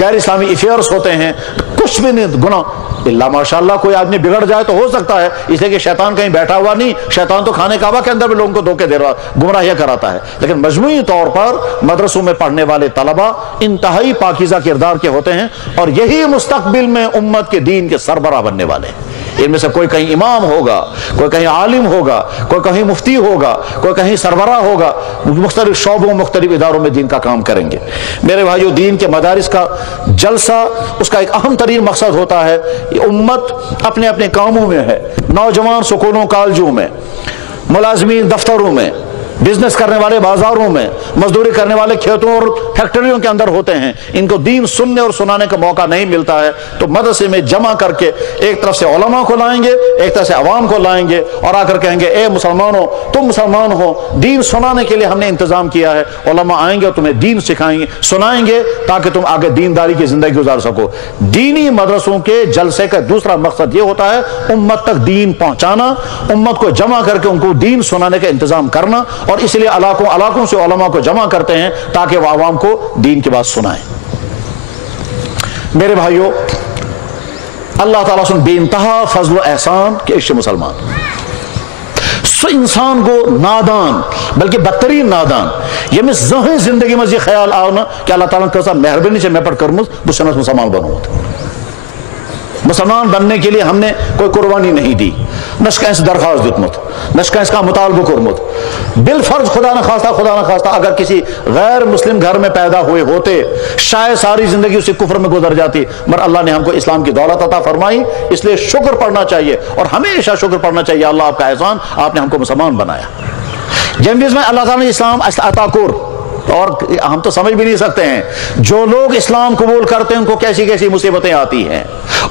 غیر اسلامی افیئرس ہوتے ہیں، کچھ بھی نہیں گناہ۔ اللہ ماشاءاللہ کوئی آدمی بگڑ جائے تو ہو سکتا ہے، اس لیے کہ شیطان کہیں بیٹھا ہوا نہیں، شیطان تو خانے کعبہ کے اندر بھی لوگوں کو دھوکے دے رہا، گمراہیاں کراتا ہے۔ لیکن مجموعی طور پر مدرسوں میں پڑھنے والے طلبہ انتہائی پاکیزہ کردار کے ہوتے ہیں، اور یہی مستقبل میں امت کے دین کے سربراہ بننے والے ہیں۔ ان میں سے کوئی کہیں امام ہوگا، کوئی کہیں عالم ہوگا، کوئی کہیں مفتی ہوگا، کوئی کہیں سربراہ ہوگا، مختلف شعبوں مختلف اداروں میں دین کا کام کریں گے۔ میرے بھائیو، دین کے مدارس کا جلسہ اس کا ایک اہم ترین مقصد ہوتا ہے، یہ امت اپنے اپنے کاموں میں ہے، نوجوان سکولوں کالجوں میں، ملازمین دفتروں میں، بزنس کرنے والے بازاروں میں، مزدوری کرنے والے کھیتوں اور فیکٹریوں کے اندر ہوتے ہیں، ان کو دین سننے اور سنانے کا موقع نہیں ملتا ہے، تو مدرسے میں جمع کر کے ایک طرف سے علماء کو لائیں گے، ایک طرف سے عوام کو لائیں گے، اور آ کر کہیں گے اے مسلمانوں، تم مسلمان ہو، دین سنانے کے لیے ہم نے انتظام کیا ہے، علماء آئیں گے اور تمہیں دین سکھائیں گے، سنائیں گے، تاکہ تم آگے دینداری کی زندگی گزار سکو۔ دینی مدرسوں کے جلسے کا دوسرا مقصد یہ ہوتا ہے امت تک دین پہنچانا، امت کو جمع کر کے ان کو دین سنانے کا انتظام کرنا، اور اس لیے علاقوں سے علماء کو جمع کرتے ہیں تاکہ وہ عوام کو دین کی بات سنائیں۔ میرے بھائیو، اللہ تعالیٰ سے بے انتہا فضل و احسان کہ عشق مسلمان سو انسان کو نادان، بلکہ بدترین نادان، یہ میں ذہن زندگی میں یہ خیال آنا کہ اللہ تعالیٰ نے مہربانی سے میں پڑھ کر بسنت مسلمان بنوں۔ مسلمان بننے کے لیے ہم نے کوئی قربانی نہیں دی، نشکہ سے درخواست دیتمت، نشکہ کا مطالبہ کرمت، بالفرض خدا نہ خواستہ اگر کسی غیر مسلم گھر میں پیدا ہوئے ہوتے شاید ساری زندگی اسی کفر میں گزر جاتی، مگر اللہ نے ہم کو اسلام کی دولت عطا فرمائی، اس لیے شکر پڑھنا چاہیے، اور ہمیشہ شکر پڑھنا چاہیے، اللہ آپ کا احسان، آپ نے ہم کو مسلمان بنایا۔ جنبیز میں اللہ تعالیٰ نے اسلام عطا کر، اور ہم تو سمجھ بھی نہیں سکتے ہیں جو لوگ اسلام قبول کرتے ہیں ان کو کیسی کیسی مصیبتیں آتی ہیں،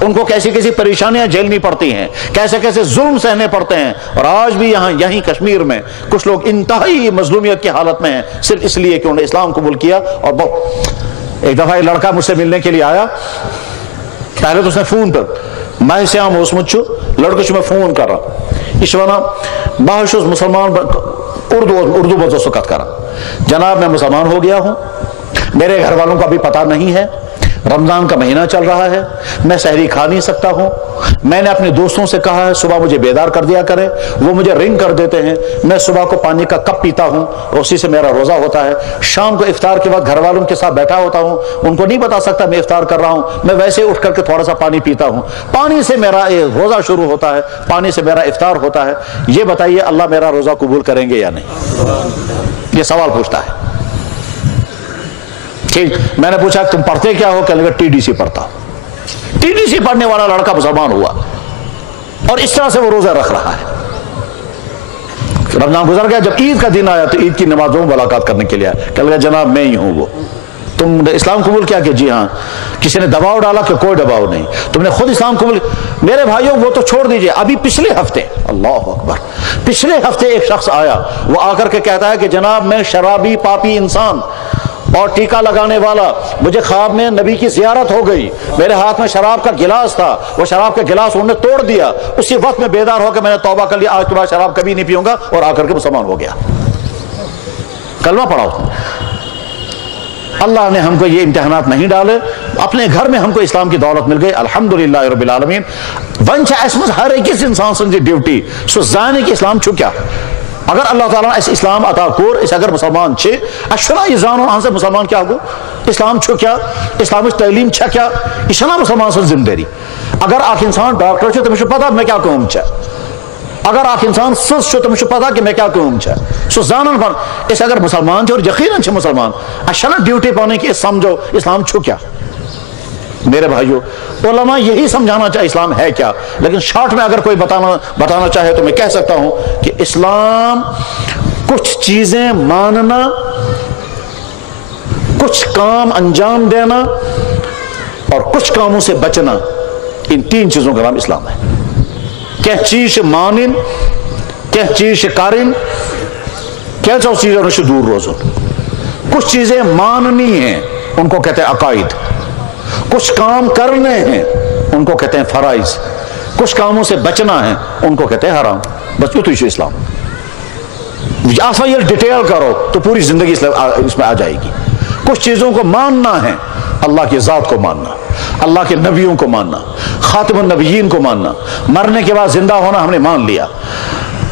ان کو کیسی کیسی پریشانیاں جھیلنی پڑتی ہیں، کیسے کیسے ظلم سہنے پڑتے ہیں، اور آج بھی یہیں کشمیر میں کچھ لوگ انتہائی مظلومیت کی حالت میں ہیں صرف اس لیے کہ انہوں نے اسلام قبول کیا۔ اور ایک دفعہ ایک لڑکا مجھ سے ملنے کے لیے آیا، پہلے تو اس نے فون پر میں سے عام ہوسمچو لڑکے میں فون کر رہا اس ونا بہت مسلمان اردو بہت سکت کرا، جناب میں مسلمان ہو گیا ہوں، میرے گھر والوں کا بھی پتہ نہیں ہے، رمضان کا مہینہ چل رہا ہے، میں سحری کھا نہیں سکتا ہوں، میں نے اپنے دوستوں سے کہا ہے صبح مجھے بیدار کر دیا کریں، وہ مجھے رنگ کر دیتے ہیں، میں صبح کو پانی کا کپ پیتا ہوں اور اسی سے میرا روزہ ہوتا ہے، شام کو افطار کے وقت گھر والوں کے ساتھ بیٹھا ہوتا ہوں، ان کو نہیں بتا سکتا میں افطار کر رہا ہوں، میں ویسے اٹھ کر کے تھوڑا سا پانی پیتا ہوں، پانی سے میرا روزہ شروع ہوتا ہے، پانی سے میرا افطار ہوتا ہے، یہ بتائیے اللہ میرا روزہ قبول کریں گے یا نہیں؟ یہ سوال پوچھتا ہے۔ ٹھیک، میں نے پوچھا تم پڑھتے کیا ہو؟ کہنے لگا ٹی ڈی سی پڑھتا۔ ٹی ڈی سی پڑھنے والا لڑکا مسلمان ہوا اور اس طرح سے وہ روزہ رکھ رہا ہے۔ رمضان گزر گیا، جب عید کا دن آیا تو عید کی نمازوں میں ملاقات کرنے کے لیے آیا، کہنے لگا جناب میں ہی ہوں وہ، تم نے اسلام قبول کیا؟ کہ جی ہاں۔ کسی نے دباؤ ڈالا؟ کہ کوئی دباؤ نہیں، تم نے خود اسلام قبول۔ میرے بھائیوں وہ تو چھوڑ دیجئے، ابھی پچھلے ہفتے، اللہ اکبر، پچھلے ہفتے ایک شخص آیا، وہ آ کر کے کہتا ہے کہ جناب میں شرابی پاپی انسان، اور ٹیکا لگانے والا، مجھے خواب میں نبی کی زیارت ہو گئی، میرے ہاتھ میں شراب کا گلاس تھا، وہ شراب کا گلاس انہوں نے توڑ دیا، اسی وقت میں بیدار ہو کے میں نے توبہ کر لیا، آج کے بعد شراب کبھی نہیں پیوں گا، اور آ کر کے مسلمان ہو گیا، کلمہ پڑھا اس نے۔ اللہ نے ہم کو یہ امتحانات نہیں ڈالے، اپنے گھر میں ہم کو اسلام کی دولت مل گئی، الحمدللہ رب العالمین۔ ونچ اس میں ہر ایک انسان سن ڈیوٹی سو زانے کہ اسلام چھو کیا، اگر اللہ تعالیٰ اس اسلام عطا کور اس اگر مسلمان چھے اشنا یہ زانو ہاں سے مسلمان کیا ہو اسلام چھو کیا، اسلامش تعلیم چھا کیا، اشنا مسلمان سن ذمہ داری۔ اگر آخ انسان ڈاکٹر چھو تمہیں پتا میں کیا کہوں چھا، اگر آخ انسان سس چھو تمہیں پتا کہ میں کیا کہوں چھا، سو زانن پر اس اگر مسلمان چھے اور یقیناً چھے مسلمان اشنا ڈیوٹی پانے کی سمجھو اسلام چھو کیا۔ میرے بھائیو علماء یہی سمجھانا چاہے اسلام ہے کیا، لیکن شارٹ میں اگر کوئی بتانا چاہے تو میں کہہ سکتا ہوں کہ اسلام کچھ چیزیں ماننا، کچھ کام انجام دینا اور کچھ کاموں سے بچنا، ان تین چیزوں کا نام اسلام ہے۔ کیا چیز مانن، کیا چیز کارن، کیا چیزیں رش دور روزن۔ کچھ چیزیں ماننی ہیں ان کو کہتے ہیں عقائد، کچھ کام کرنے ہیں ان کو کہتے ہیں فرائض، کچھ کاموں سے بچنا ہے ان کو کہتے ہیں حرام، بس یہ تو اسلام۔ آسا یہ ڈیٹیل کرو تو پوری زندگی اس میں آ جائے گی۔ کچھ چیزوں کو ماننا ہے، اللہ کی ذات کو ماننا، اللہ کے نبیوں کو ماننا، خاتم النبیین کو ماننا، مرنے کے بعد زندہ ہونا ہم نے مان لیا،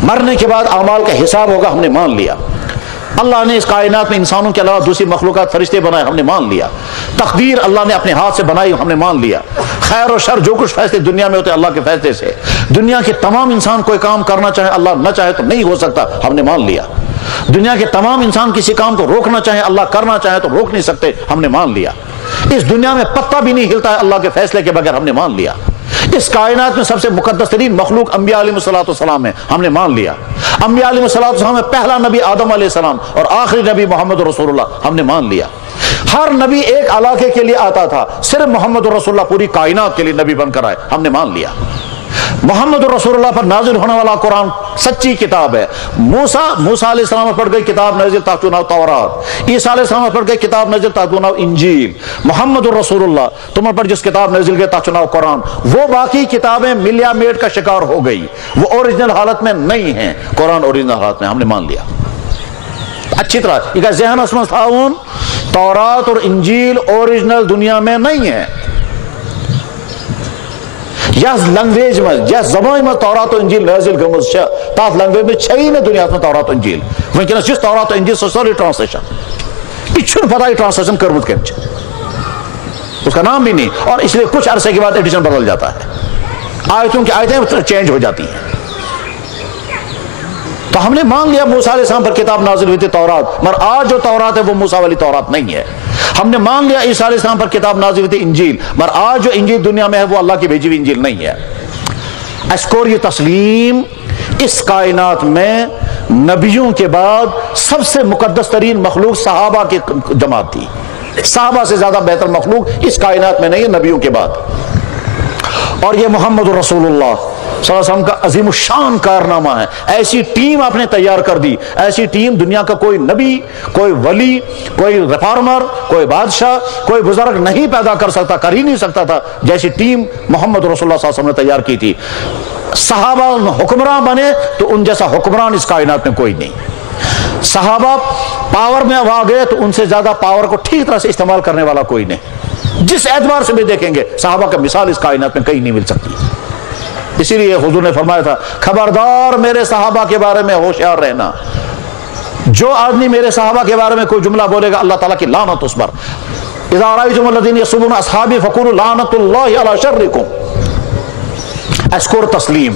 مرنے کے بعد اعمال کا حساب ہوگا ہم نے مان لیا، اللہ نے اس کائنات میں انسانوں کے علاوہ دوسری مخلوقات فرشتے بنائے ہم نے مان لیا، تقدیر اللہ نے اپنے ہاتھ سے بنائی ہم نے مان لیا، خیر و شر جو کچھ فیصلے دنیا میں ہوتے اللہ کے فیصلے سے، دنیا کے تمام انسان کوئی کام کرنا چاہے اللہ نہ چاہے تو نہیں ہو سکتا ہم نے مان لیا، دنیا کے تمام انسان کسی کام کو روکنا چاہے اللہ کرنا چاہے تو روک نہیں سکتے ہم نے مان لیا، اس دنیا میں پتا بھی نہیں ہلتا ہے اللہ کے فیصلے کے بغیر ہم نے مان لیا، اس کائنات میں سب سے مقدس ترین مخلوق انبیاء علیہ السلام ہے ہم نے مان لیا، انبیاء علیہ السلام میں پہلا نبی آدم علیہ السلام اور آخری نبی محمد رسول اللہ ہم نے مان لیا۔ ہر نبی ایک علاقے کے لیے آتا تھا، صرف محمد رسول اللہ پوری کائنات کے لیے نبی بن کر آئے ہم نے مان لیا۔ محمد رسول اللہ پر نازل ہونے والا قرآن سچی کتاب ہے، موسیٰ علیہ السلام پر گئی کتاب نازل تحت نام تورات، عیسیٰ علیہ السلام پر گئی کتاب نازل تحت نام انجیل، محمد رسول اللہ تم پر جس کتاب نازل گئی تحت نام قرآن، وہ باقی کتابیں ملیا میٹ کا شکار ہو گئی، وہ اوریجنل حالت میں نہیں ہیں، قرآن اوریجنل حالت میں ہم نے مان لیا اچھی طرح۔ یہ ذہن اسمن تھاؤن تورات اور انجیل اوریجنل دنیا میں نہیں ہے، یا لنگویج میں یا زبان میں تورات و انجیل نازل گمز چھا تات لنگویج میں چھئی نہ دنیا میں تورات و انجیل، وینکنس جس تورات و انجیل سوری ٹرانسلیشن یہ چھن پتہ ہی ٹرانسلیشن کرمت کم چھا، اس کا نام بھی نہیں، اور اس لیے کچھ عرصے کے بعد ایڈیشن بدل جاتا ہے، آیتوں کی آیتیں چینج ہو جاتی ہیں۔ تو ہم نے مان لیا موسیٰ علیہ السلام پر کتاب نازل ہوئی تھی تورات، مگر آج جو تورات ہے وہ موسیٰ والی تورات نہیں ہے۔ ہم نے مان لیا عیسیٰ علیہ السلام پر کتاب نازل ہوئی تھی انجیل، مگر آج جو انجیل دنیا میں ہے وہ اللہ کی بھیجی ہوئی انجیل نہیں ہے۔ اشکور یہ تسلیم اس کائنات میں نبیوں کے بعد سب سے مقدس ترین مخلوق صحابہ کی جماعت تھی، صحابہ سے زیادہ بہتر مخلوق اس کائنات میں نہیں ہے نبیوں کے بعد، اور یہ محمد رسول اللہ صلی اللہ علیہ وسلم کا عظیم الشان کارنامہ ہے۔ ایسی ٹیم آپ نے تیار کر دی، ایسی ٹیم دنیا کا کوئی نبی، کوئی ولی، کوئی ریفارمر، کوئی بادشاہ، کوئی بزرگ نہیں پیدا کر سکتا، کر ہی نہیں سکتا تھا جیسی ٹیم محمد رسول اللہ صلی اللہ علیہ وسلم نے تیار کی تھی۔ صحابہ حکمراں بنے تو ان جیسا حکمران اس کائنات میں کوئی نہیں، صحابہ پاور میں آ گئے تو ان سے زیادہ پاور کو ٹھیک طرح سے استعمال کرنے والا کوئی نہیں، جس اعتبار سے بھی دیکھیں گے صحابہ کا مثال اس کائنات میں کہیں نہیں مل سکتی۔ اسی لیے حضور نے فرمایا تھا خبردار میرے صحابہ کے بارے میں ہوشیار رہنا، جو آدمی میرے صحابہ کے بارے میں کوئی جملہ بولے گا اللہ تعالیٰ کی لعنت اس پر، اذا رأیتم الذین یسبون اصحابی فقولوا لعنت اللہ علی شرکم۔ اشکر تسلیم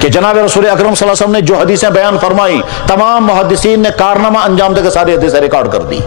کہ جناب رسول اکرم صلی اللہ علیہ وسلم نے جو حدیثیں بیان فرمائی تمام محدثین نے کارنامہ انجام دے کے ساری حدیثیں ریکارڈ کر دی۔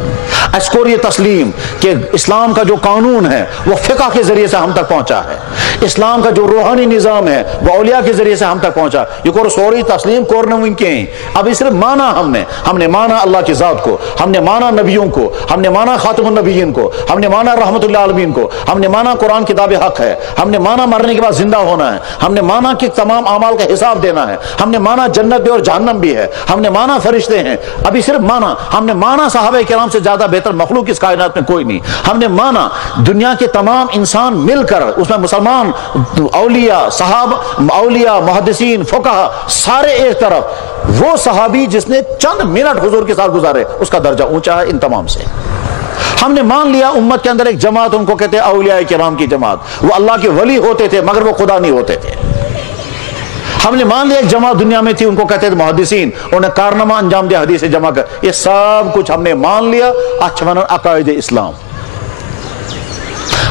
اشکر یہ تسلیم کہ اسلام کا جو قانون ہے وہ فقہ کے ذریعے سے ہم تک پہنچا ہے، اسلام کا جو روحانی نظام ہے وہ اولیاء کے ذریعے سے ہم تک پہنچا، یہ کو سوری تسلیم کرنے ممکن ہیں۔ اب صرف مانا ہم نے مانا اللہ کی ذات کو، ہم نے مانا نبیوں کو، ہم نے مانا خاتم النبیین کو، ہم نے مانا رحمت اللہ عالمین کو، ہم نے مانا قرآن کتاب حق ہے، ہم نے مانا مرنے کے بعد زندہ ہونا ہے، ہم نے مانا کہ تمام اعمال کا حساب دینا ہے. ہم نے مانا جنت بھی اور جہنم بھی ہے, ہم نے مانا فرشتے ہیں, ابھی صرف مانا, ہم نے مانا صحابہ کرام سے زیادہ بہتر مخلوق اس کائنات میں کوئی نہیں, ہم نے مانا دنیا کے تمام انسان مل کر, اس میں مسلمان, اولیاء, صحابہ, اولیاء, محدثین, فقہا, سارے ایک طرف, وہ صحابی جس نے چند منٹ حضور کے ساتھ گزارے اس کا درجہ اونچا ہے ان تمام سے. ہم نے مان لیا امت کے اندر ایک جماعت, ان کو کہتے ہیں اولیاء کرام کی جماعت, وہ اللہ کے ولی ہوتے تھے مگر وہ خدا نہیں ہوتے تھے. ہم نے مان لیا ایک جماعت دنیا میں تھی, ان کو کہتے تھے محدثین, انہوں نے کارنامہ انجام دیا حدیث جمع کر. یہ سب کچھ ہم نے مان لیا اچھوان عقائد اسلام.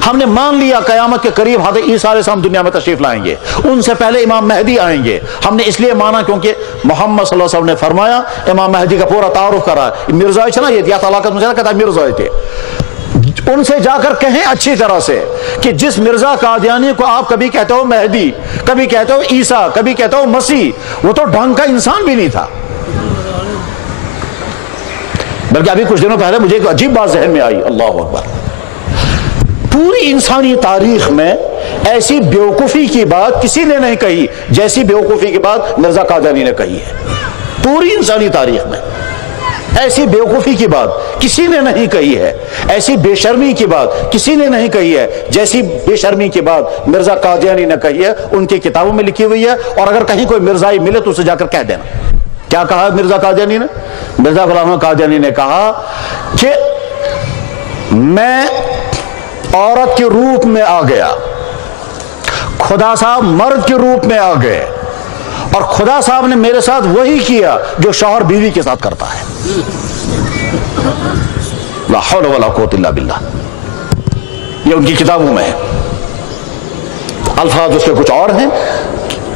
ہم نے مان لیا قیامت کے قریب حضرت عیسیٰ علیہ السلام دنیا میں تشریف لائیں گے, ان سے پہلے امام مہدی آئیں گے. ہم نے اس لیے مانا کیونکہ محمد صلی اللہ علیہ وسلم نے فرمایا, امام مہدی کا پورا تعارف کرا, مرزا چلا یہ دیا طلاقت مجھے کہتا ہے مرزا تھے, ان سے جا کر کہیں اچھی طرح سے کہ جس مرزا قادیانی کو آپ کبھی کہتے ہو مہدی, کبھی کہتے ہو عیسیٰ, کبھی کہتے ہو مسیح, وہ تو ڈھنگ کا انسان بھی نہیں تھا. بلکہ ابھی کچھ دنوں پہلے مجھے ایک عجیب بات ذہن میں آئی, اللہ اکبر, پوری انسانی تاریخ میں ایسی بیوقوفی کی بات کسی نے نہیں کہی جیسی بیوقوفی کی بات مرزا قادیانی نے کہی ہے. پوری انسانی تاریخ میں ایسی بیوقوفی کی بات کسی نے نہیں کہی ہے, ایسی بے شرمی کی بات کسی نے نہیں کہی ہے جیسی بے شرمی کی بات مرزا قادیانی نے کہی ہے. ان کی کتابوں میں لکھی ہوئی ہے, اور اگر کہیں کوئی مرزائی ملے تو اسے جا کر کہہ دینا. کیا کہا مرزا قادیانی نے؟ مرزا غلام احمد قادیانی نے کہا کہ میں عورت کے روپ میں آ گیا, خدا صاحب مرد کے روپ میں آ گئے, اور خدا صاحب نے میرے ساتھ وہی کیا جو شوہر بیوی کے ساتھ کرتا ہے. لا حول ولا قوت الا باللہ. یہ ان کی کتابوں میں ہے. الفاظ اس کے کچھ اور ہیں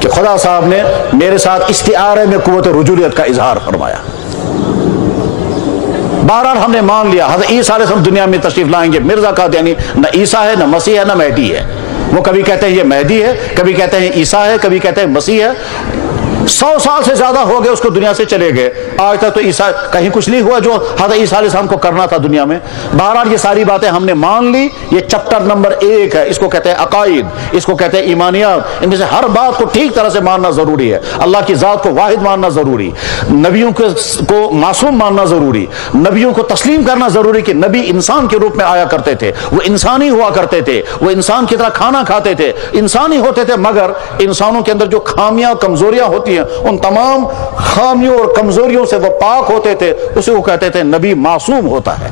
کہ خدا صاحب نے میرے ساتھ استعارے میں قوت رجولیت کا اظہار فرمایا. بہرحال ہم نے مان لیا حضرت عیسیٰ علیہ السلام دنیا میں تشریف لائیں گے. مرزا قادیانی نہ عیسیٰ ہے, نہ مسیح ہے, نہ مہدی ہے. وہ کبھی کہتے ہیں یہ مہدی ہے, کبھی کہتے ہیں عیسیٰ ہے, کبھی کہتے ہیں مسیح ہے. 100 سال سے زیادہ ہو گئے اس کو دنیا سے چلے گئے, آج تک تو عیسیٰ کہیں کچھ نہیں ہوا جو حضرت عیسیٰ علیہ السلام کو کرنا تھا دنیا میں. بہرحال یہ ساری باتیں ہم نے مان لی. یہ چپٹر نمبر 1 ہے, اس کو کہتے ہیں عقائد, اس کو کہتے ہیں ایمانیات. ان میں سے ہر بات کو ٹھیک طرح سے ماننا ضروری ہے. اللہ کی ذات کو واحد ماننا ضروری, نبیوں کو معصوم ماننا ضروری, نبیوں کو تسلیم کرنا ضروری کہ نبی انسان کے روپ میں آیا کرتے تھے, وہ انسانی ہوا کرتے تھے, وہ انسان کی طرح کھانا کھاتے تھے, انسانی ہوتے تھے, مگر انسانوں کے اندر جو خامیاں کمزوریاں ہوتی ہیں ان تمام خامیوں اور کمزوریوں سے وہ پاک ہوتے تھے. اسے وہ کہتے تھے نبی معصوم ہوتا ہے.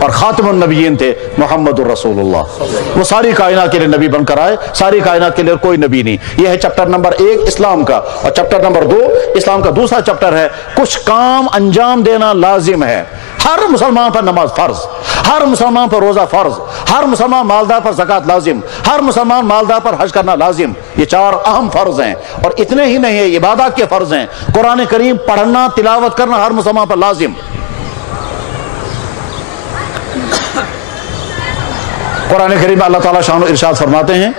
اور خاتم النبیین تھے محمد الرسول اللہ, وہ ساری کائنات کے لیے نبی بن کر آئے, ساری کائنات کے لیے کوئی نبی نہیں. یہ ہے چپٹر نمبر 1 اسلام کا. اور چپٹر نمبر 2 اسلام کا دوسرا چپٹر ہے کچھ کام انجام دینا لازم ہے. ہر مسلمان پر نماز فرض, ہر مسلمان پر روزہ فرض, ہر مسلمان مالدار پر زکوٰۃ لازم, ہر مسلمان مالدار پر حج کرنا لازم. یہ 4 اہم فرض ہیں. اور اتنے ہی نہیں ہیں, عبادات کے فرض ہیں. قرآن کریم پڑھنا, تلاوت کرنا ہر مسلمان پر لازم. قرآن کریم میں اللہ تعالیٰ شان و ارشاد فرماتے ہیں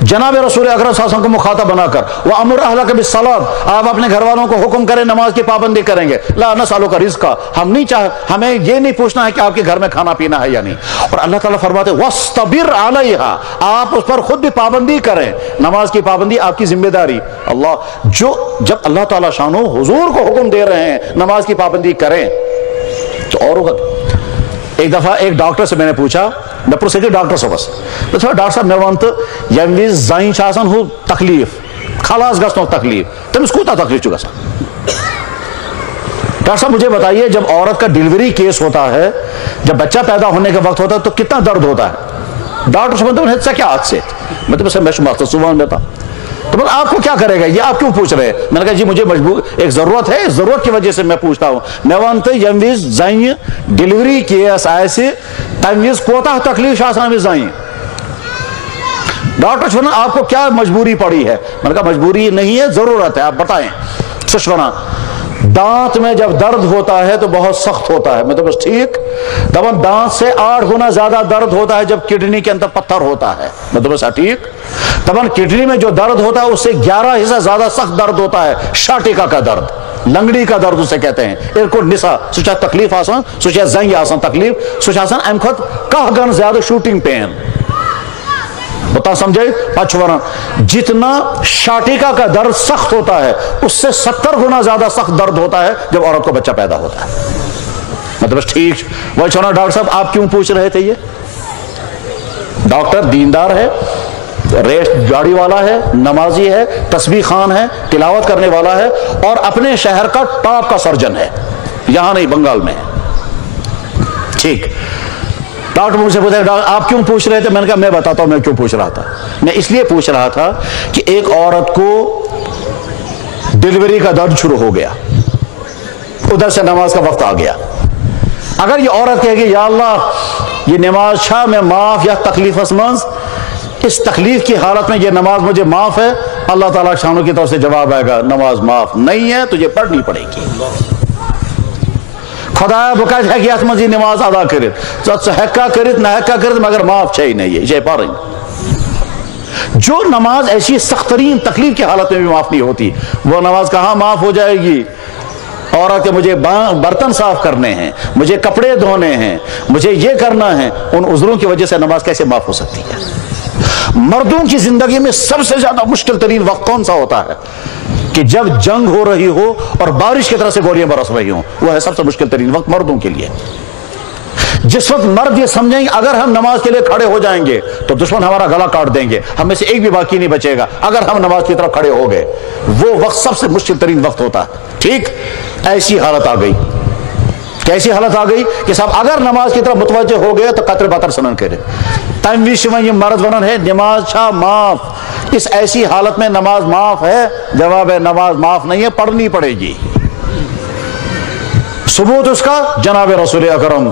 جناب رسول اکرم صلی اللہ علیہ وسلم کو مخاطب بنا کر, وَأَمُرْ أَهْلَكَ بِالصَّلَاةِ, آپ اپنے گھر والوں کو حکم کریں نماز کی پابندی کریں گے. لَا نَسْأَلُكَ رِزْقًا, ہم نہیں ہمیں یہ نہیں پوچھنا ہے کہ آپ کے گھر میں کھانا پینا ہے یا نہیں. اور اللہ تعالیٰ فرماتے ہیں وَاسْتَبِرْ عَلَيْهَا, آپ اس پر خود بھی پابندی کریں. نماز کی پابندی آپ کی ذمہ داری. جب اللہ تعالیٰ شانو حضور کو حکم دے رہے ہیں نماز کی پابندی کریں تو اور ہوگا. ایک دفعہ ایک ڈاکٹر سے میں نے پوچھا, میں پروسیجر ڈاکٹر صبح ڈاکٹر صاحب میں ونت یم وز زائن آسان ہو تکلیف خلاص گھنو تکلیف تمس کوتا تکلیف گا. ڈاکٹر صاحب مجھے بتائیے جب عورت کا ڈیلیوری کیس ہوتا ہے, جب بچہ پیدا ہونے کا وقت ہوتا ہے تو کتنا درد ہوتا ہے؟ ڈاکٹر صاحب کیا حد سے میں تو صبح دیتا. تو بول آپ کو کیا کرے گا, یہ آپ کیوں پوچھ رہے ہیں؟ میں نے کہا جی مجھے مجبور ایک ضرورت ہے, ضرورت کی وجہ سے میں پوچھتا ہوں. میں ونت یم وز زائن ڈیلیوری کیس آئے تم وز کوتا تکلیف آسان زائن. ڈاکٹر چھونا آپ کو کیا مجبوری پڑی ہے؟ میں نے کہا مجبوری نہیں ہے, ضرورت ہے, آپ بتائیں. سشونا دانت میں جب درد ہوتا ہے تو بہت سخت ہوتا ہے. میں تو بس ٹھیک. دبن دانت سے 8 گنا زیادہ درد ہوتا ہے جب کڈنی کے اندر پتھر ہوتا ہے. میں تو بس ٹھیک. دبن کڈنی میں جو درد ہوتا ہے اس سے 11 حصہ زیادہ سخت درد ہوتا ہے شاٹیکا کا درد, لنگڑی کا درد اسے کہتے ہیں. ایک نسا سوچا تکلیف آسان, سوچا زنگ آسان تکلیف, سوچا آسان ام خود 10 گن زیادہ شوٹنگ پین. بتا سمجھے؟ پچورا جتنا شاٹیکا کا درد سخت ہوتا ہے اس سے 70 گنا زیادہ سخت درد ہوتا ہے جب عورت کو بچہ پیدا ہوتا ہے. مطلب ٹھیک وہ چھوڑا. ڈاکٹر صاحب آپ کیوں پوچھ رہے تھے؟ یہ ڈاکٹر دیندار ہے, ریس گاڑی والا ہے, نمازی ہے, تسبیح خوان ہے, تلاوت کرنے والا ہے, اور اپنے شہر کا ٹاپ کا سرجن ہے, یہاں نہیں بنگال میں ہے. ٹھیک. ڈاکٹر مجھ سے پوچھا آپ کیوں پوچھ رہے تھے؟ میں نے کہا میں بتاتا ہوں میں کیوں پوچھ رہا تھا. میں اس لیے پوچھ رہا تھا کہ ایک عورت کو ڈیلیوری کا درد شروع ہو گیا, ادھر سے نماز کا وقت آ گیا. اگر یہ عورت کہے گی یا اللہ یہ نماز چھا میں معاف یا تکلیف اسمنز, اس تکلیف کی حالت میں یہ نماز مجھے معاف ہے, اللہ تعالیٰ شانوں کی طرف سے جواب آئے گا نماز معاف نہیں ہے تجھے پڑھنی پڑے گی. خدا بکاج ہے کہ اتمزی نماز ادا کرت حقہ کرت نہ حقہ کرت مگر معاف چھے نہیں ہے یہ پڑھیں. جو نماز ایسی سخت ترین تکلیف کی حالت میں بھی معاف نہیں ہوتی, وہ نماز کہاں معاف ہو جائے گی؟ عورت کہ مجھے برتن صاف کرنے ہیں, مجھے کپڑے دھونے ہیں, مجھے یہ کرنا ہے, ان عذروں کی وجہ سے نماز کیسے معاف ہو سکتی ہے؟ مردوں کی زندگی میں سب سے زیادہ مشکل ترین وقت کون سا ہوتا ہے؟ کہ جب جنگ ہو رہی ہو اور بارش کی طرح سے گولیاں برس رہی ہوں, وہ ہے سب سے مشکل ترین وقت مردوں کے لیے. جس وقت مرد یہ سمجھیں گے اگر ہم نماز کے لیے کھڑے ہو جائیں گے تو دشمن ہمارا گلا کاٹ دیں گے, ہم میں سے ایک بھی باقی نہیں بچے گا اگر ہم نماز کی طرف کھڑے ہو گئے, وہ وقت سب سے مشکل ترین وقت ہوتا ہے. ٹھیک. ایسی حالت آ گئی. کیسی حالت آ گئی کہ صاحب اگر نماز کی طرف متوجہ ہو گئے تو قطر بطر سنن کرے تموی شما یہ مرض ونن ہے نماز چھا معاف. اس ایسی حالت میں نماز معاف ہے؟ جواب ہے نماز معاف نہیں ہے, پڑھنی پڑے گی. ثبوت اس کا جناب رسول اکرم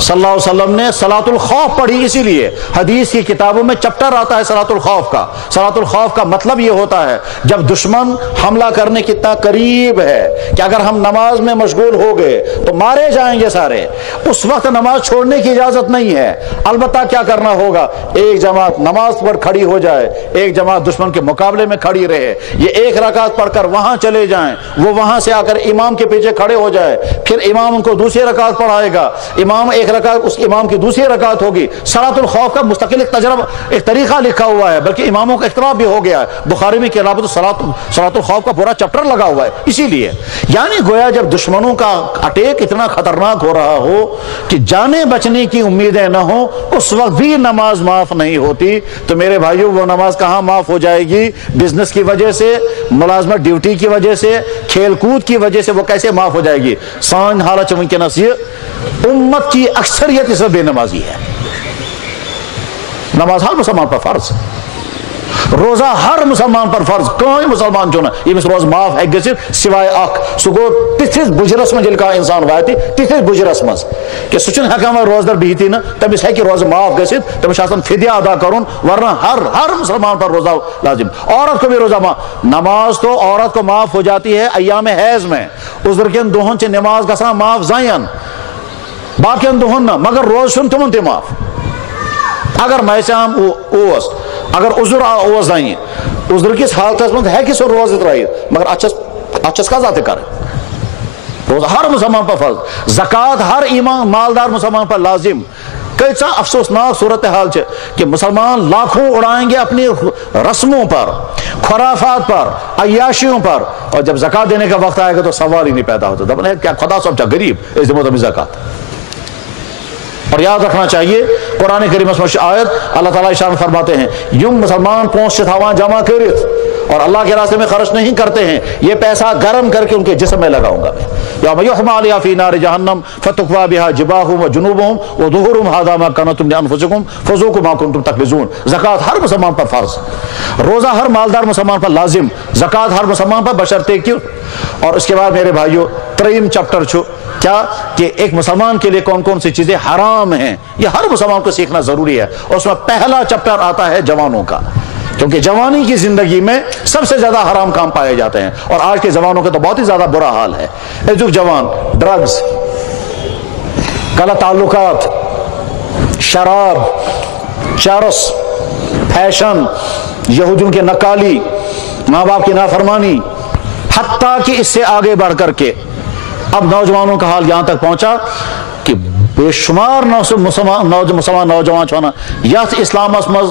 صلی اللہ علیہ وسلم نے صلاۃ الخوف پڑھی. اسی لیے حدیث کی کتابوں میں چپٹر آتا ہے صلاۃ الخوف کا. صلاۃ الخوف کا مطلب یہ ہوتا ہے جب دشمن حملہ کرنے کتنا قریب ہے کہ اگر ہم نماز میں مشغول ہو گئے تو مارے جائیں گے سارے, اس وقت نماز چھوڑنے کی اجازت نہیں ہے. البتہ کیا کرنا ہوگا, ایک جماعت نماز پر کھڑی ہو جائے, ایک جماعت دشمن کے مقابلے میں کھڑی رہے, یہ ایک رکعت پڑھ کر وہاں چلے جائیں, وہ وہاں سے آ کر امام کے پیچھے کھڑے ہو جائے, پھر امام ان کو دوسری رکعت پڑھائے گا, امام ایک رکعت, اس امام کی دوسری رکعت ہوگی. صلاۃ الخوف کا مستقل ایک تجربہ ایک طریقہ لکھا ہوا ہے, بلکہ اماموں کا اختلاف بھی ہو گیا ہے. بخاری میں کے علاوہ تو صلاۃ الخوف کا پورا چپٹر لگا ہوا ہے. اسی لیے یعنی گویا جب دشمنوں کا اٹیک اتنا خطرناک ہو رہا ہو کہ جانے بچنے کی امیدیں نہ ہوں, اس وقت بھی نماز معاف نہیں ہوتی, تو میرے بھائیوں وہ نماز کہاں معاف ہو جائے گی؟ بزنس کی وجہ سے, ملازمت ڈیوٹی کی وجہ سے, کھیل کود کی وجہ سے وہ کیسے معاف ہو جائے گی؟ سان حالت ممکنس یہ امت کی اکثریت اس بے نمازی ہے. نماز ہر مسلمان پر فرض, روزہ ہر مسلمان پر فرض, کوئی مسلمان جو نا یہ روز معاف ہے گژھت سوائے اخ سہ گو تتھس بجرس من کا انسان واتہ تتھس بجرس مز کہ سہ ہکان روزدار بہتی نا تمس ہیکہ روز معاف گژھت, تمس فدیہ ادا کرن, ورنہ ہر مسلمان پر روزہ لازم. عورت کو بھی روزہ معاف. نماز تو عورت کو معاف ہو جاتی ہے ایام حیض میں, عذر کن دہن چھ نماز گژھان معاف زائن, باقین دہن نہ, مگر روز چھن تمن تہ معاف. اگر میسام اوس, اگر عذر اوس زانہ, عذر کس حالتس من ہے کہ سہ روز ترائیت, مگر اچھس قضا تہ کر. روزہ ہر مسلمان پر فرض, زکوٰۃ ہر ایمان مالدار مسلمان پر لازم. کیسا افسوسناک صورتحال ہے کہ مسلمان لاکھوں اڑائیں گے اپنی رسموں پر, خرافات پر, عیاشیوں پر, اور جب زکوٰۃ دینے کا وقت آئے گا تو سوال ہی نہیں پیدا ہوتا. دپن ہے کیا خدا صاحب چا غریب اس دمو تمہیں زکوٰۃ. اور یاد رکھنا چاہیے قرآن کریم میں آیت اللہ تعالیٰ ارشاد فرماتے ہیں یم مسلمان پونس تھاوان جمع کرت اور اللہ کے راستے میں خرچ نہیں کرتے ہیں, یہ پیسہ گرم کر کے ان کے جسم میں لگاؤں گا میں. یوم یحمى علیہا فی نار جہنم فتکوی بہا جباہہم وجنوبہم وظہورہم ھذا ما کنتم لانفسکم فذوقوا ما کنتم تکنزون. زکوٰۃ ہر مسلمان پر فرض, روزہ ہر مالدار مسلمان پر لازم, زکوٰۃ ہر مسلمان پر بشرطے کہ. اور اس کے بعد میرے بھائیو تریم چپٹر چھو کیا کہ ایک مسلمان کے لیے کون کون سی چیزیں حرام ہیں, یہ ہر مسلمان کو سیکھنا ضروری ہے. اور اس میں پہلا چپٹر آتا ہے جوانوں کا, کیونکہ جوانی کی زندگی میں سب سے زیادہ حرام کام پائے جاتے ہیں, اور آج کے جوانوں کا تو بہت ہی زیادہ برا حال ہے. ایجوک جوان ڈرگز, غلط تعلقات, شراب, چرس, فیشن, یہودیوں کی نکالی, ماں باپ کی نافرمانی, حتیٰ کہ اس سے آگے بڑھ کر کے اب نوجوانوں کا حال یہاں تک پہنچا کہ بے شمار مسلمان نوجوان چھونا یت اسلامس مز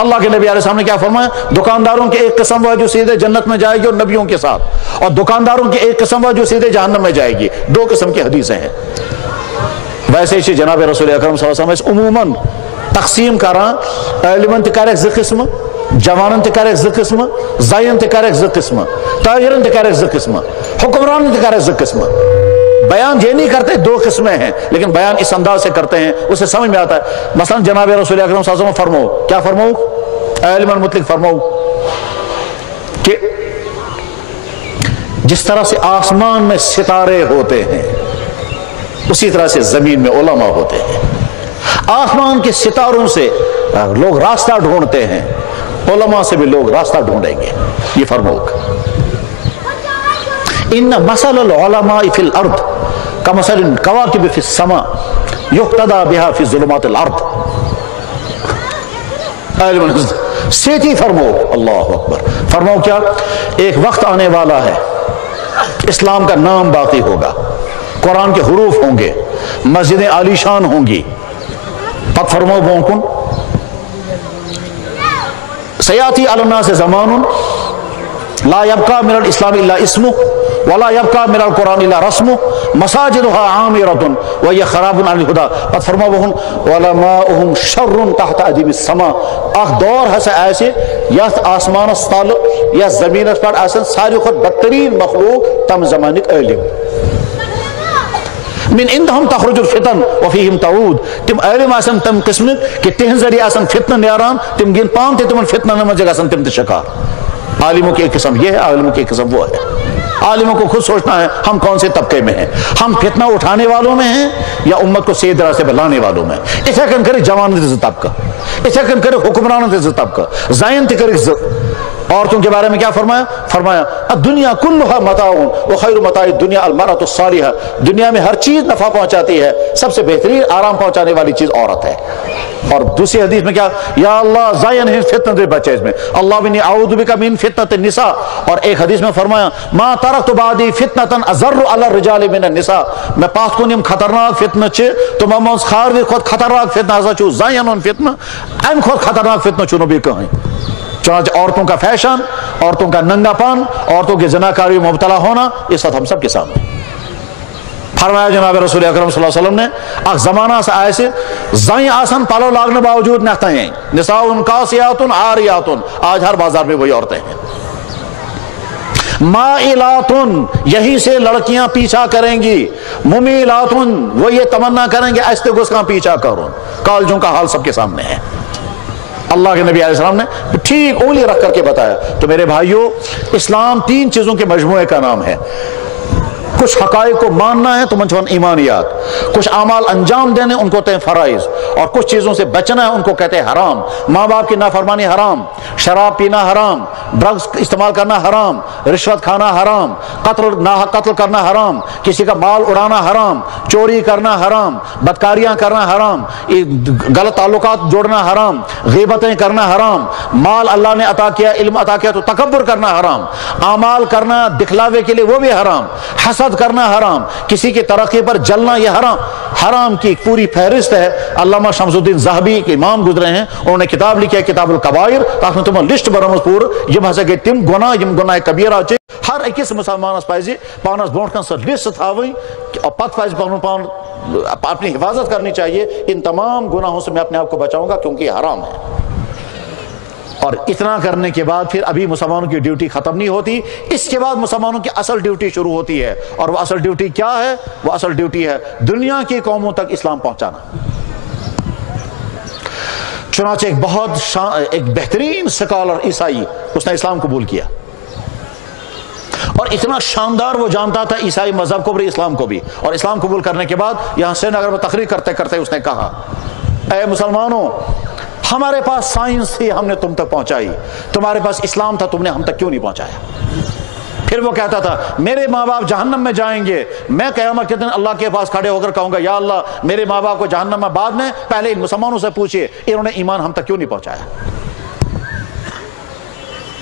اللہ کے نبی علیہ السلام نے کیا فرمایا؟ دکانداروں کی ایک قسم وہ جو سیدھے جنت میں جائے گی اور نبیوں کے ساتھ، اور دکانداروں کی ایک قسم وہ جو سیدھے جہنم میں جائے گی. دو قسم کی حدیثیں ہیں. ویسے ہی جناب رسول اکرم صلی اللہ علیہ وسلم عموماً تقسیم کران علمن تہ کرک زٕ قسم، جوانن تہ کرک زٕ قسم، زائن تہ کرک زٕ قسم، تاجرن تہ کرک زٕ قسم، حکمرانن تہ کرک زٕ قسم. بیان یہ نہیں کرتے دو قسمیں ہیں، لیکن بیان اس انداز سے کرتے ہیں، اسے سمجھ میں آتا ہے. مثلا جناب رسول اکرم صلی اللہ علیہ وسلم فرماؤ، کیا فرماؤ؟ علم مطلق فرماؤ کہ جس طرح سے آسمان میں ستارے ہوتے ہیں اسی طرح سے زمین میں علماء ہوتے ہیں. آسمان کے ستاروں سے لوگ راستہ ڈھونڈتے ہیں، علماء سے بھی لوگ راستہ ڈھونڈیں گے. یہ فرماؤ ان مثل العلماء فی الارض کمثل الکواکب فی السماء یقتدی بها فی ظلمات الارض. سیتی فرماؤ، اللہ اکبر. فرماؤ کیا؟ ایک وقت آنے والا ہے اسلام کا نام باقی ہوگا، قرآن کے حروف ہوں گے، مسجدیں عالیشان ہوں گی. پت فرماؤ بونکن سیاتی علی الناس زمان لا يبقى من الاسلام الا اسمه ولا يبقى من القرآن الا رسمه مساجدها عامرة وهي خراب عن الهدى. پت فرماؤ علماؤهم شر تحت ادیم السماء. اخ دور ہسا ایسے یت آسمانس تل یا زمینس پر آسن ساری خود بدترین مخلوق تم زمانک علم. من عندهم تخرج الفتن وفيهم تعود. تم علم آسن تم قسم کہ تہن ذریعہ آسن فتنہ نیران، تم گن پان تے تمن فتنہ نمجھ آسن تم تے شکار. عالموں کی ایک قسم یہ ہے، عالموں کی ایک قسم وہ ہے. عالموں کو خود سوچنا ہے ہم کون سے طبقے میں ہیں، ہم فتنہ اٹھانے والوں میں ہیں یا امت کو سیدھ راہ سے بلانے والوں میں. اسے کن کرے جوان تے طبقہ، اسے کن کرے حکمران تے طبقہ، زائن تے کرے. عورتوں کے بارے میں کیا فرمایا؟ فرمایا الدنیا کلھا متاع وخیر متاع الدنیا المرأۃ الصالحہ. دنیا میں ہر چیز نفع پہنچاتی ہے، سب سے بہترین آرام پہنچانے والی چیز عورت ہے. اور دوسری حدیث میں کیا؟ یا اللہ زائن ہے فتنہ دے بچے اس میں، اللہ انی اعوذ بک من فتنۃ النساء. اور ایک حدیث میں فرمایا ما ترکت بعدی فتنۃ اضر علی الرجال من النساء. میں پاس کو نیم خطرناک فتنہ چھ تو مموز خار بھی خود خطرناک فتنہ ہسا چو زائن فتنہ ام خود خطرناک فتنہ چونو بھی کہیں. چنانچہ عورتوں کا فیشن، عورتوں کا ننگا پن، عورتوں کی زناکاری میں مبتلا ہونا، یہ سب ہم سب کے سامنے. فرمایا جناب رسول اکرم صلی اللہ علیہ وسلم نے اک زمانہ سے آئے سے زائیں آسن پالو لاگنے باوجود نہتے ہیں، نساء کاسیات عاریات. آج ہر بازار میں وہی عورتیں ہیں. مائلات، یہیں سے لڑکیاں پیچھا کریں گی. ممیلات، وہ یہ تمنا کریں گے ایستے گس کا پیچھا کروں. کالجوں کا حال سب کے سامنے ہے. اللہ کے نبی علیہ السلام نے ٹھیک انگلی رکھ کر کے بتایا. تو میرے بھائیوں، اسلام تین چیزوں کے مجموعے کا نام ہے. کچھ حقائق کو ماننا ہے تو منچون ایمانیات، کچھ اعمال انجام دینے ان کو کہتے ہیں فرائض، اور کچھ چیزوں سے بچنا ہے ان کو کہتے ہیں حرام. ماں باپ کی نافرمانی حرام، شراب پینا حرام، ڈرگز استعمال کرنا حرام، رشوت کھانا حرام، ناحق قتل کرنا حرام، کسی کا مال اڑانا حرام، چوری کرنا حرام، بدکاریاں کرنا حرام، غلط تعلقات جوڑنا حرام، غیبتیں کرنا حرام، مال اللہ نے عطا کیا، علم عطا کیا تو تکبر کرنا حرام، اعمال کرنا دکھلاوے کے لیے وہ بھی حرام، حسد کرنا حرام، کسی کی ترقی پر جلنا یہ حرام. حرام کی ایک پوری فہرست ہے. علامہ شمس الدین ذہبی کے امام گزرے ہیں، انہوں نے کتاب لکھی ہے کتاب الکبائر. تاکہ تم لسٹ برمز پور یم ہسا گئی تم گناہ یم گناہ کبیرہ چھ ہر اکس مسلمانس پزِ پانس برونٹ کن سہ لسٹ تھاوٕنۍ اور پتہ پزِ پنن پان اپنی حفاظت کرنی چاہیے. ان تمام گناہوں سے میں اپنے آپ کو بچاؤں گا کیونکہ یہ حرام ہے. اور اتنا کرنے کے بعد پھر ابھی مسلمانوں کی ڈیوٹی ختم نہیں ہوتی. اس کے بعد مسلمانوں کی اصل ڈیوٹی شروع ہوتی ہے. اور وہ اصل ڈیوٹی کیا ہے؟ وہ اصل ڈیوٹی ہے دنیا کی قوموں تک اسلام پہنچانا. چنانچہ ایک بہترین سکالر عیسائی، اس نے اسلام قبول کیا، اور اتنا شاندار وہ جانتا تھا عیسائی مذہب کو بھی اسلام کو بھی. اور اسلام قبول کرنے کے بعد یہاں سری نگر میں تقریر کرتے کرتے اس نے کہا اے مسلمانوں، ہمارے پاس سائنس تھی ہم نے تم تک پہنچائی، تمہارے پاس اسلام تھا تم نے ہم تک کیوں نہیں پہنچایا؟ پھر وہ کہتا تھا میرے ماں باپ جہنم میں جائیں گے، میں قیامت کے دن اللہ کے پاس کھڑے ہو کر کہوں گا یا اللہ میرے ماں باپ کو جہنم میں بعد میں، پہلے ان مسلمانوں سے پوچھئے انہوں نے ایمان ہم تک کیوں نہیں پہنچایا؟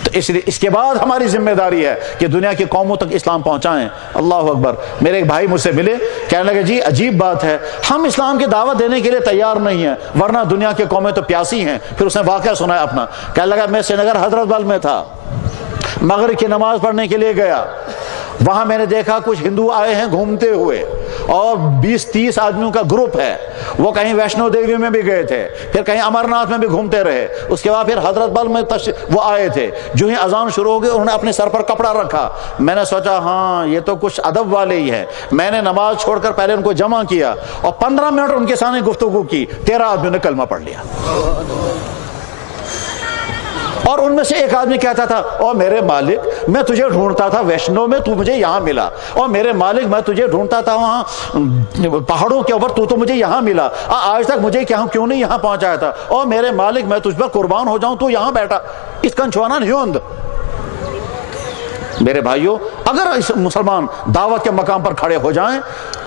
تو اس لیے اس کے بعد ہماری ذمہ داری ہے کہ دنیا کی قوموں تک اسلام پہنچائیں. اللہ اکبر. میرے ایک بھائی مجھ سے ملے, کہنے لگے جی عجیب بات ہے, ہم اسلام کی دعوت دینے کے لیے تیار نہیں ہیں ورنہ دنیا کی قومیں تو پیاسی ہیں. پھر اس نے واقعہ سنایا اپنا, کہنے لگا میں سری نگر حضرت بل میں تھا, مغرب کی نماز پڑھنے کے لیے گیا, وہاں میں نے دیکھا کچھ ہندو آئے ہیں گھومتے ہوئے اور 20-30 آدمیوں کا گروپ ہے, وہ کہیں ویشنو دیوی میں بھی گئے تھے, پھر کہیں امرناتھ میں بھی گھومتے رہے, اس کے بعد پھر حضرت بل میں وہ آئے تھے. جو ہی اذان شروع ہو گئی انہوں نے اپنے سر پر کپڑا رکھا. میں نے سوچا ہاں یہ تو کچھ ادب والے ہی ہیں. میں نے نماز چھوڑ کر پہلے ان کو جمع کیا اور 15 منٹ ان کے سامنے گفتگو کی. 13 آدمیوں نے کلمہ پڑھ لیا. اور ان میں سے ایک آدمی کہتا تھا, اور میرے مالک میں تجھے ڈھونڈتا تھا ویشنو میں, تو مجھے یہاں ملا, اور میرے مالک میں تجھے ڈھونڈتا تھا وہاں پہاڑوں کے اوپر, تو مجھے یہاں ملا, آج تک مجھے کیوں نہیں یہاں پہنچایا تھا, اور میرے مالک میں تجھ پر قربان ہو جاؤں تو یہاں بیٹھا. اس کنچوانا نیوند. میرے بھائیوں, اگر مسلمان دعوت کے مقام پر کھڑے ہو جائیں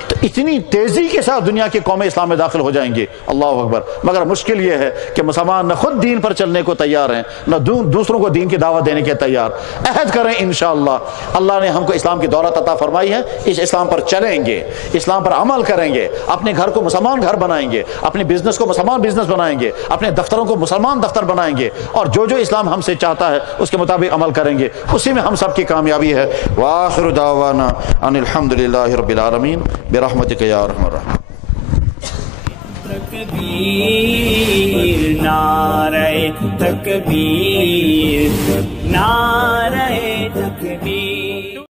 تو اتنی تیزی کے ساتھ دنیا کی قومیں اسلام میں داخل ہو جائیں گے. اللہ اکبر. مگر مشکل یہ ہے کہ مسلمان نہ خود دین پر چلنے کو تیار ہیں نہ دوسروں کو دین کی دعوت دینے کے تیار. عہد کریں انشاءاللہ, اللہ نے ہم کو اسلام کی دولت عطا فرمائی ہے, اس اسلام پر چلیں گے, اسلام پر عمل کریں گے, اپنے گھر کو مسلمان گھر بنائیں گے, اپنے بزنس کو مسلمان بزنس بنائیں گے, اپنے دفتروں کو مسلمان دفتر بنائیں گے, اور جو اسلام ہم سے چاہتا ہے اس کے مطابق عمل کریں گے. اسی میں ہم سب کی کامیابی ہے. وآخر دعوانا ان الحمدللہ رب العالمین برحمتک یا ارحم الراحمین. تکبیر نعرہ تکبیر نعرہ تکبیر.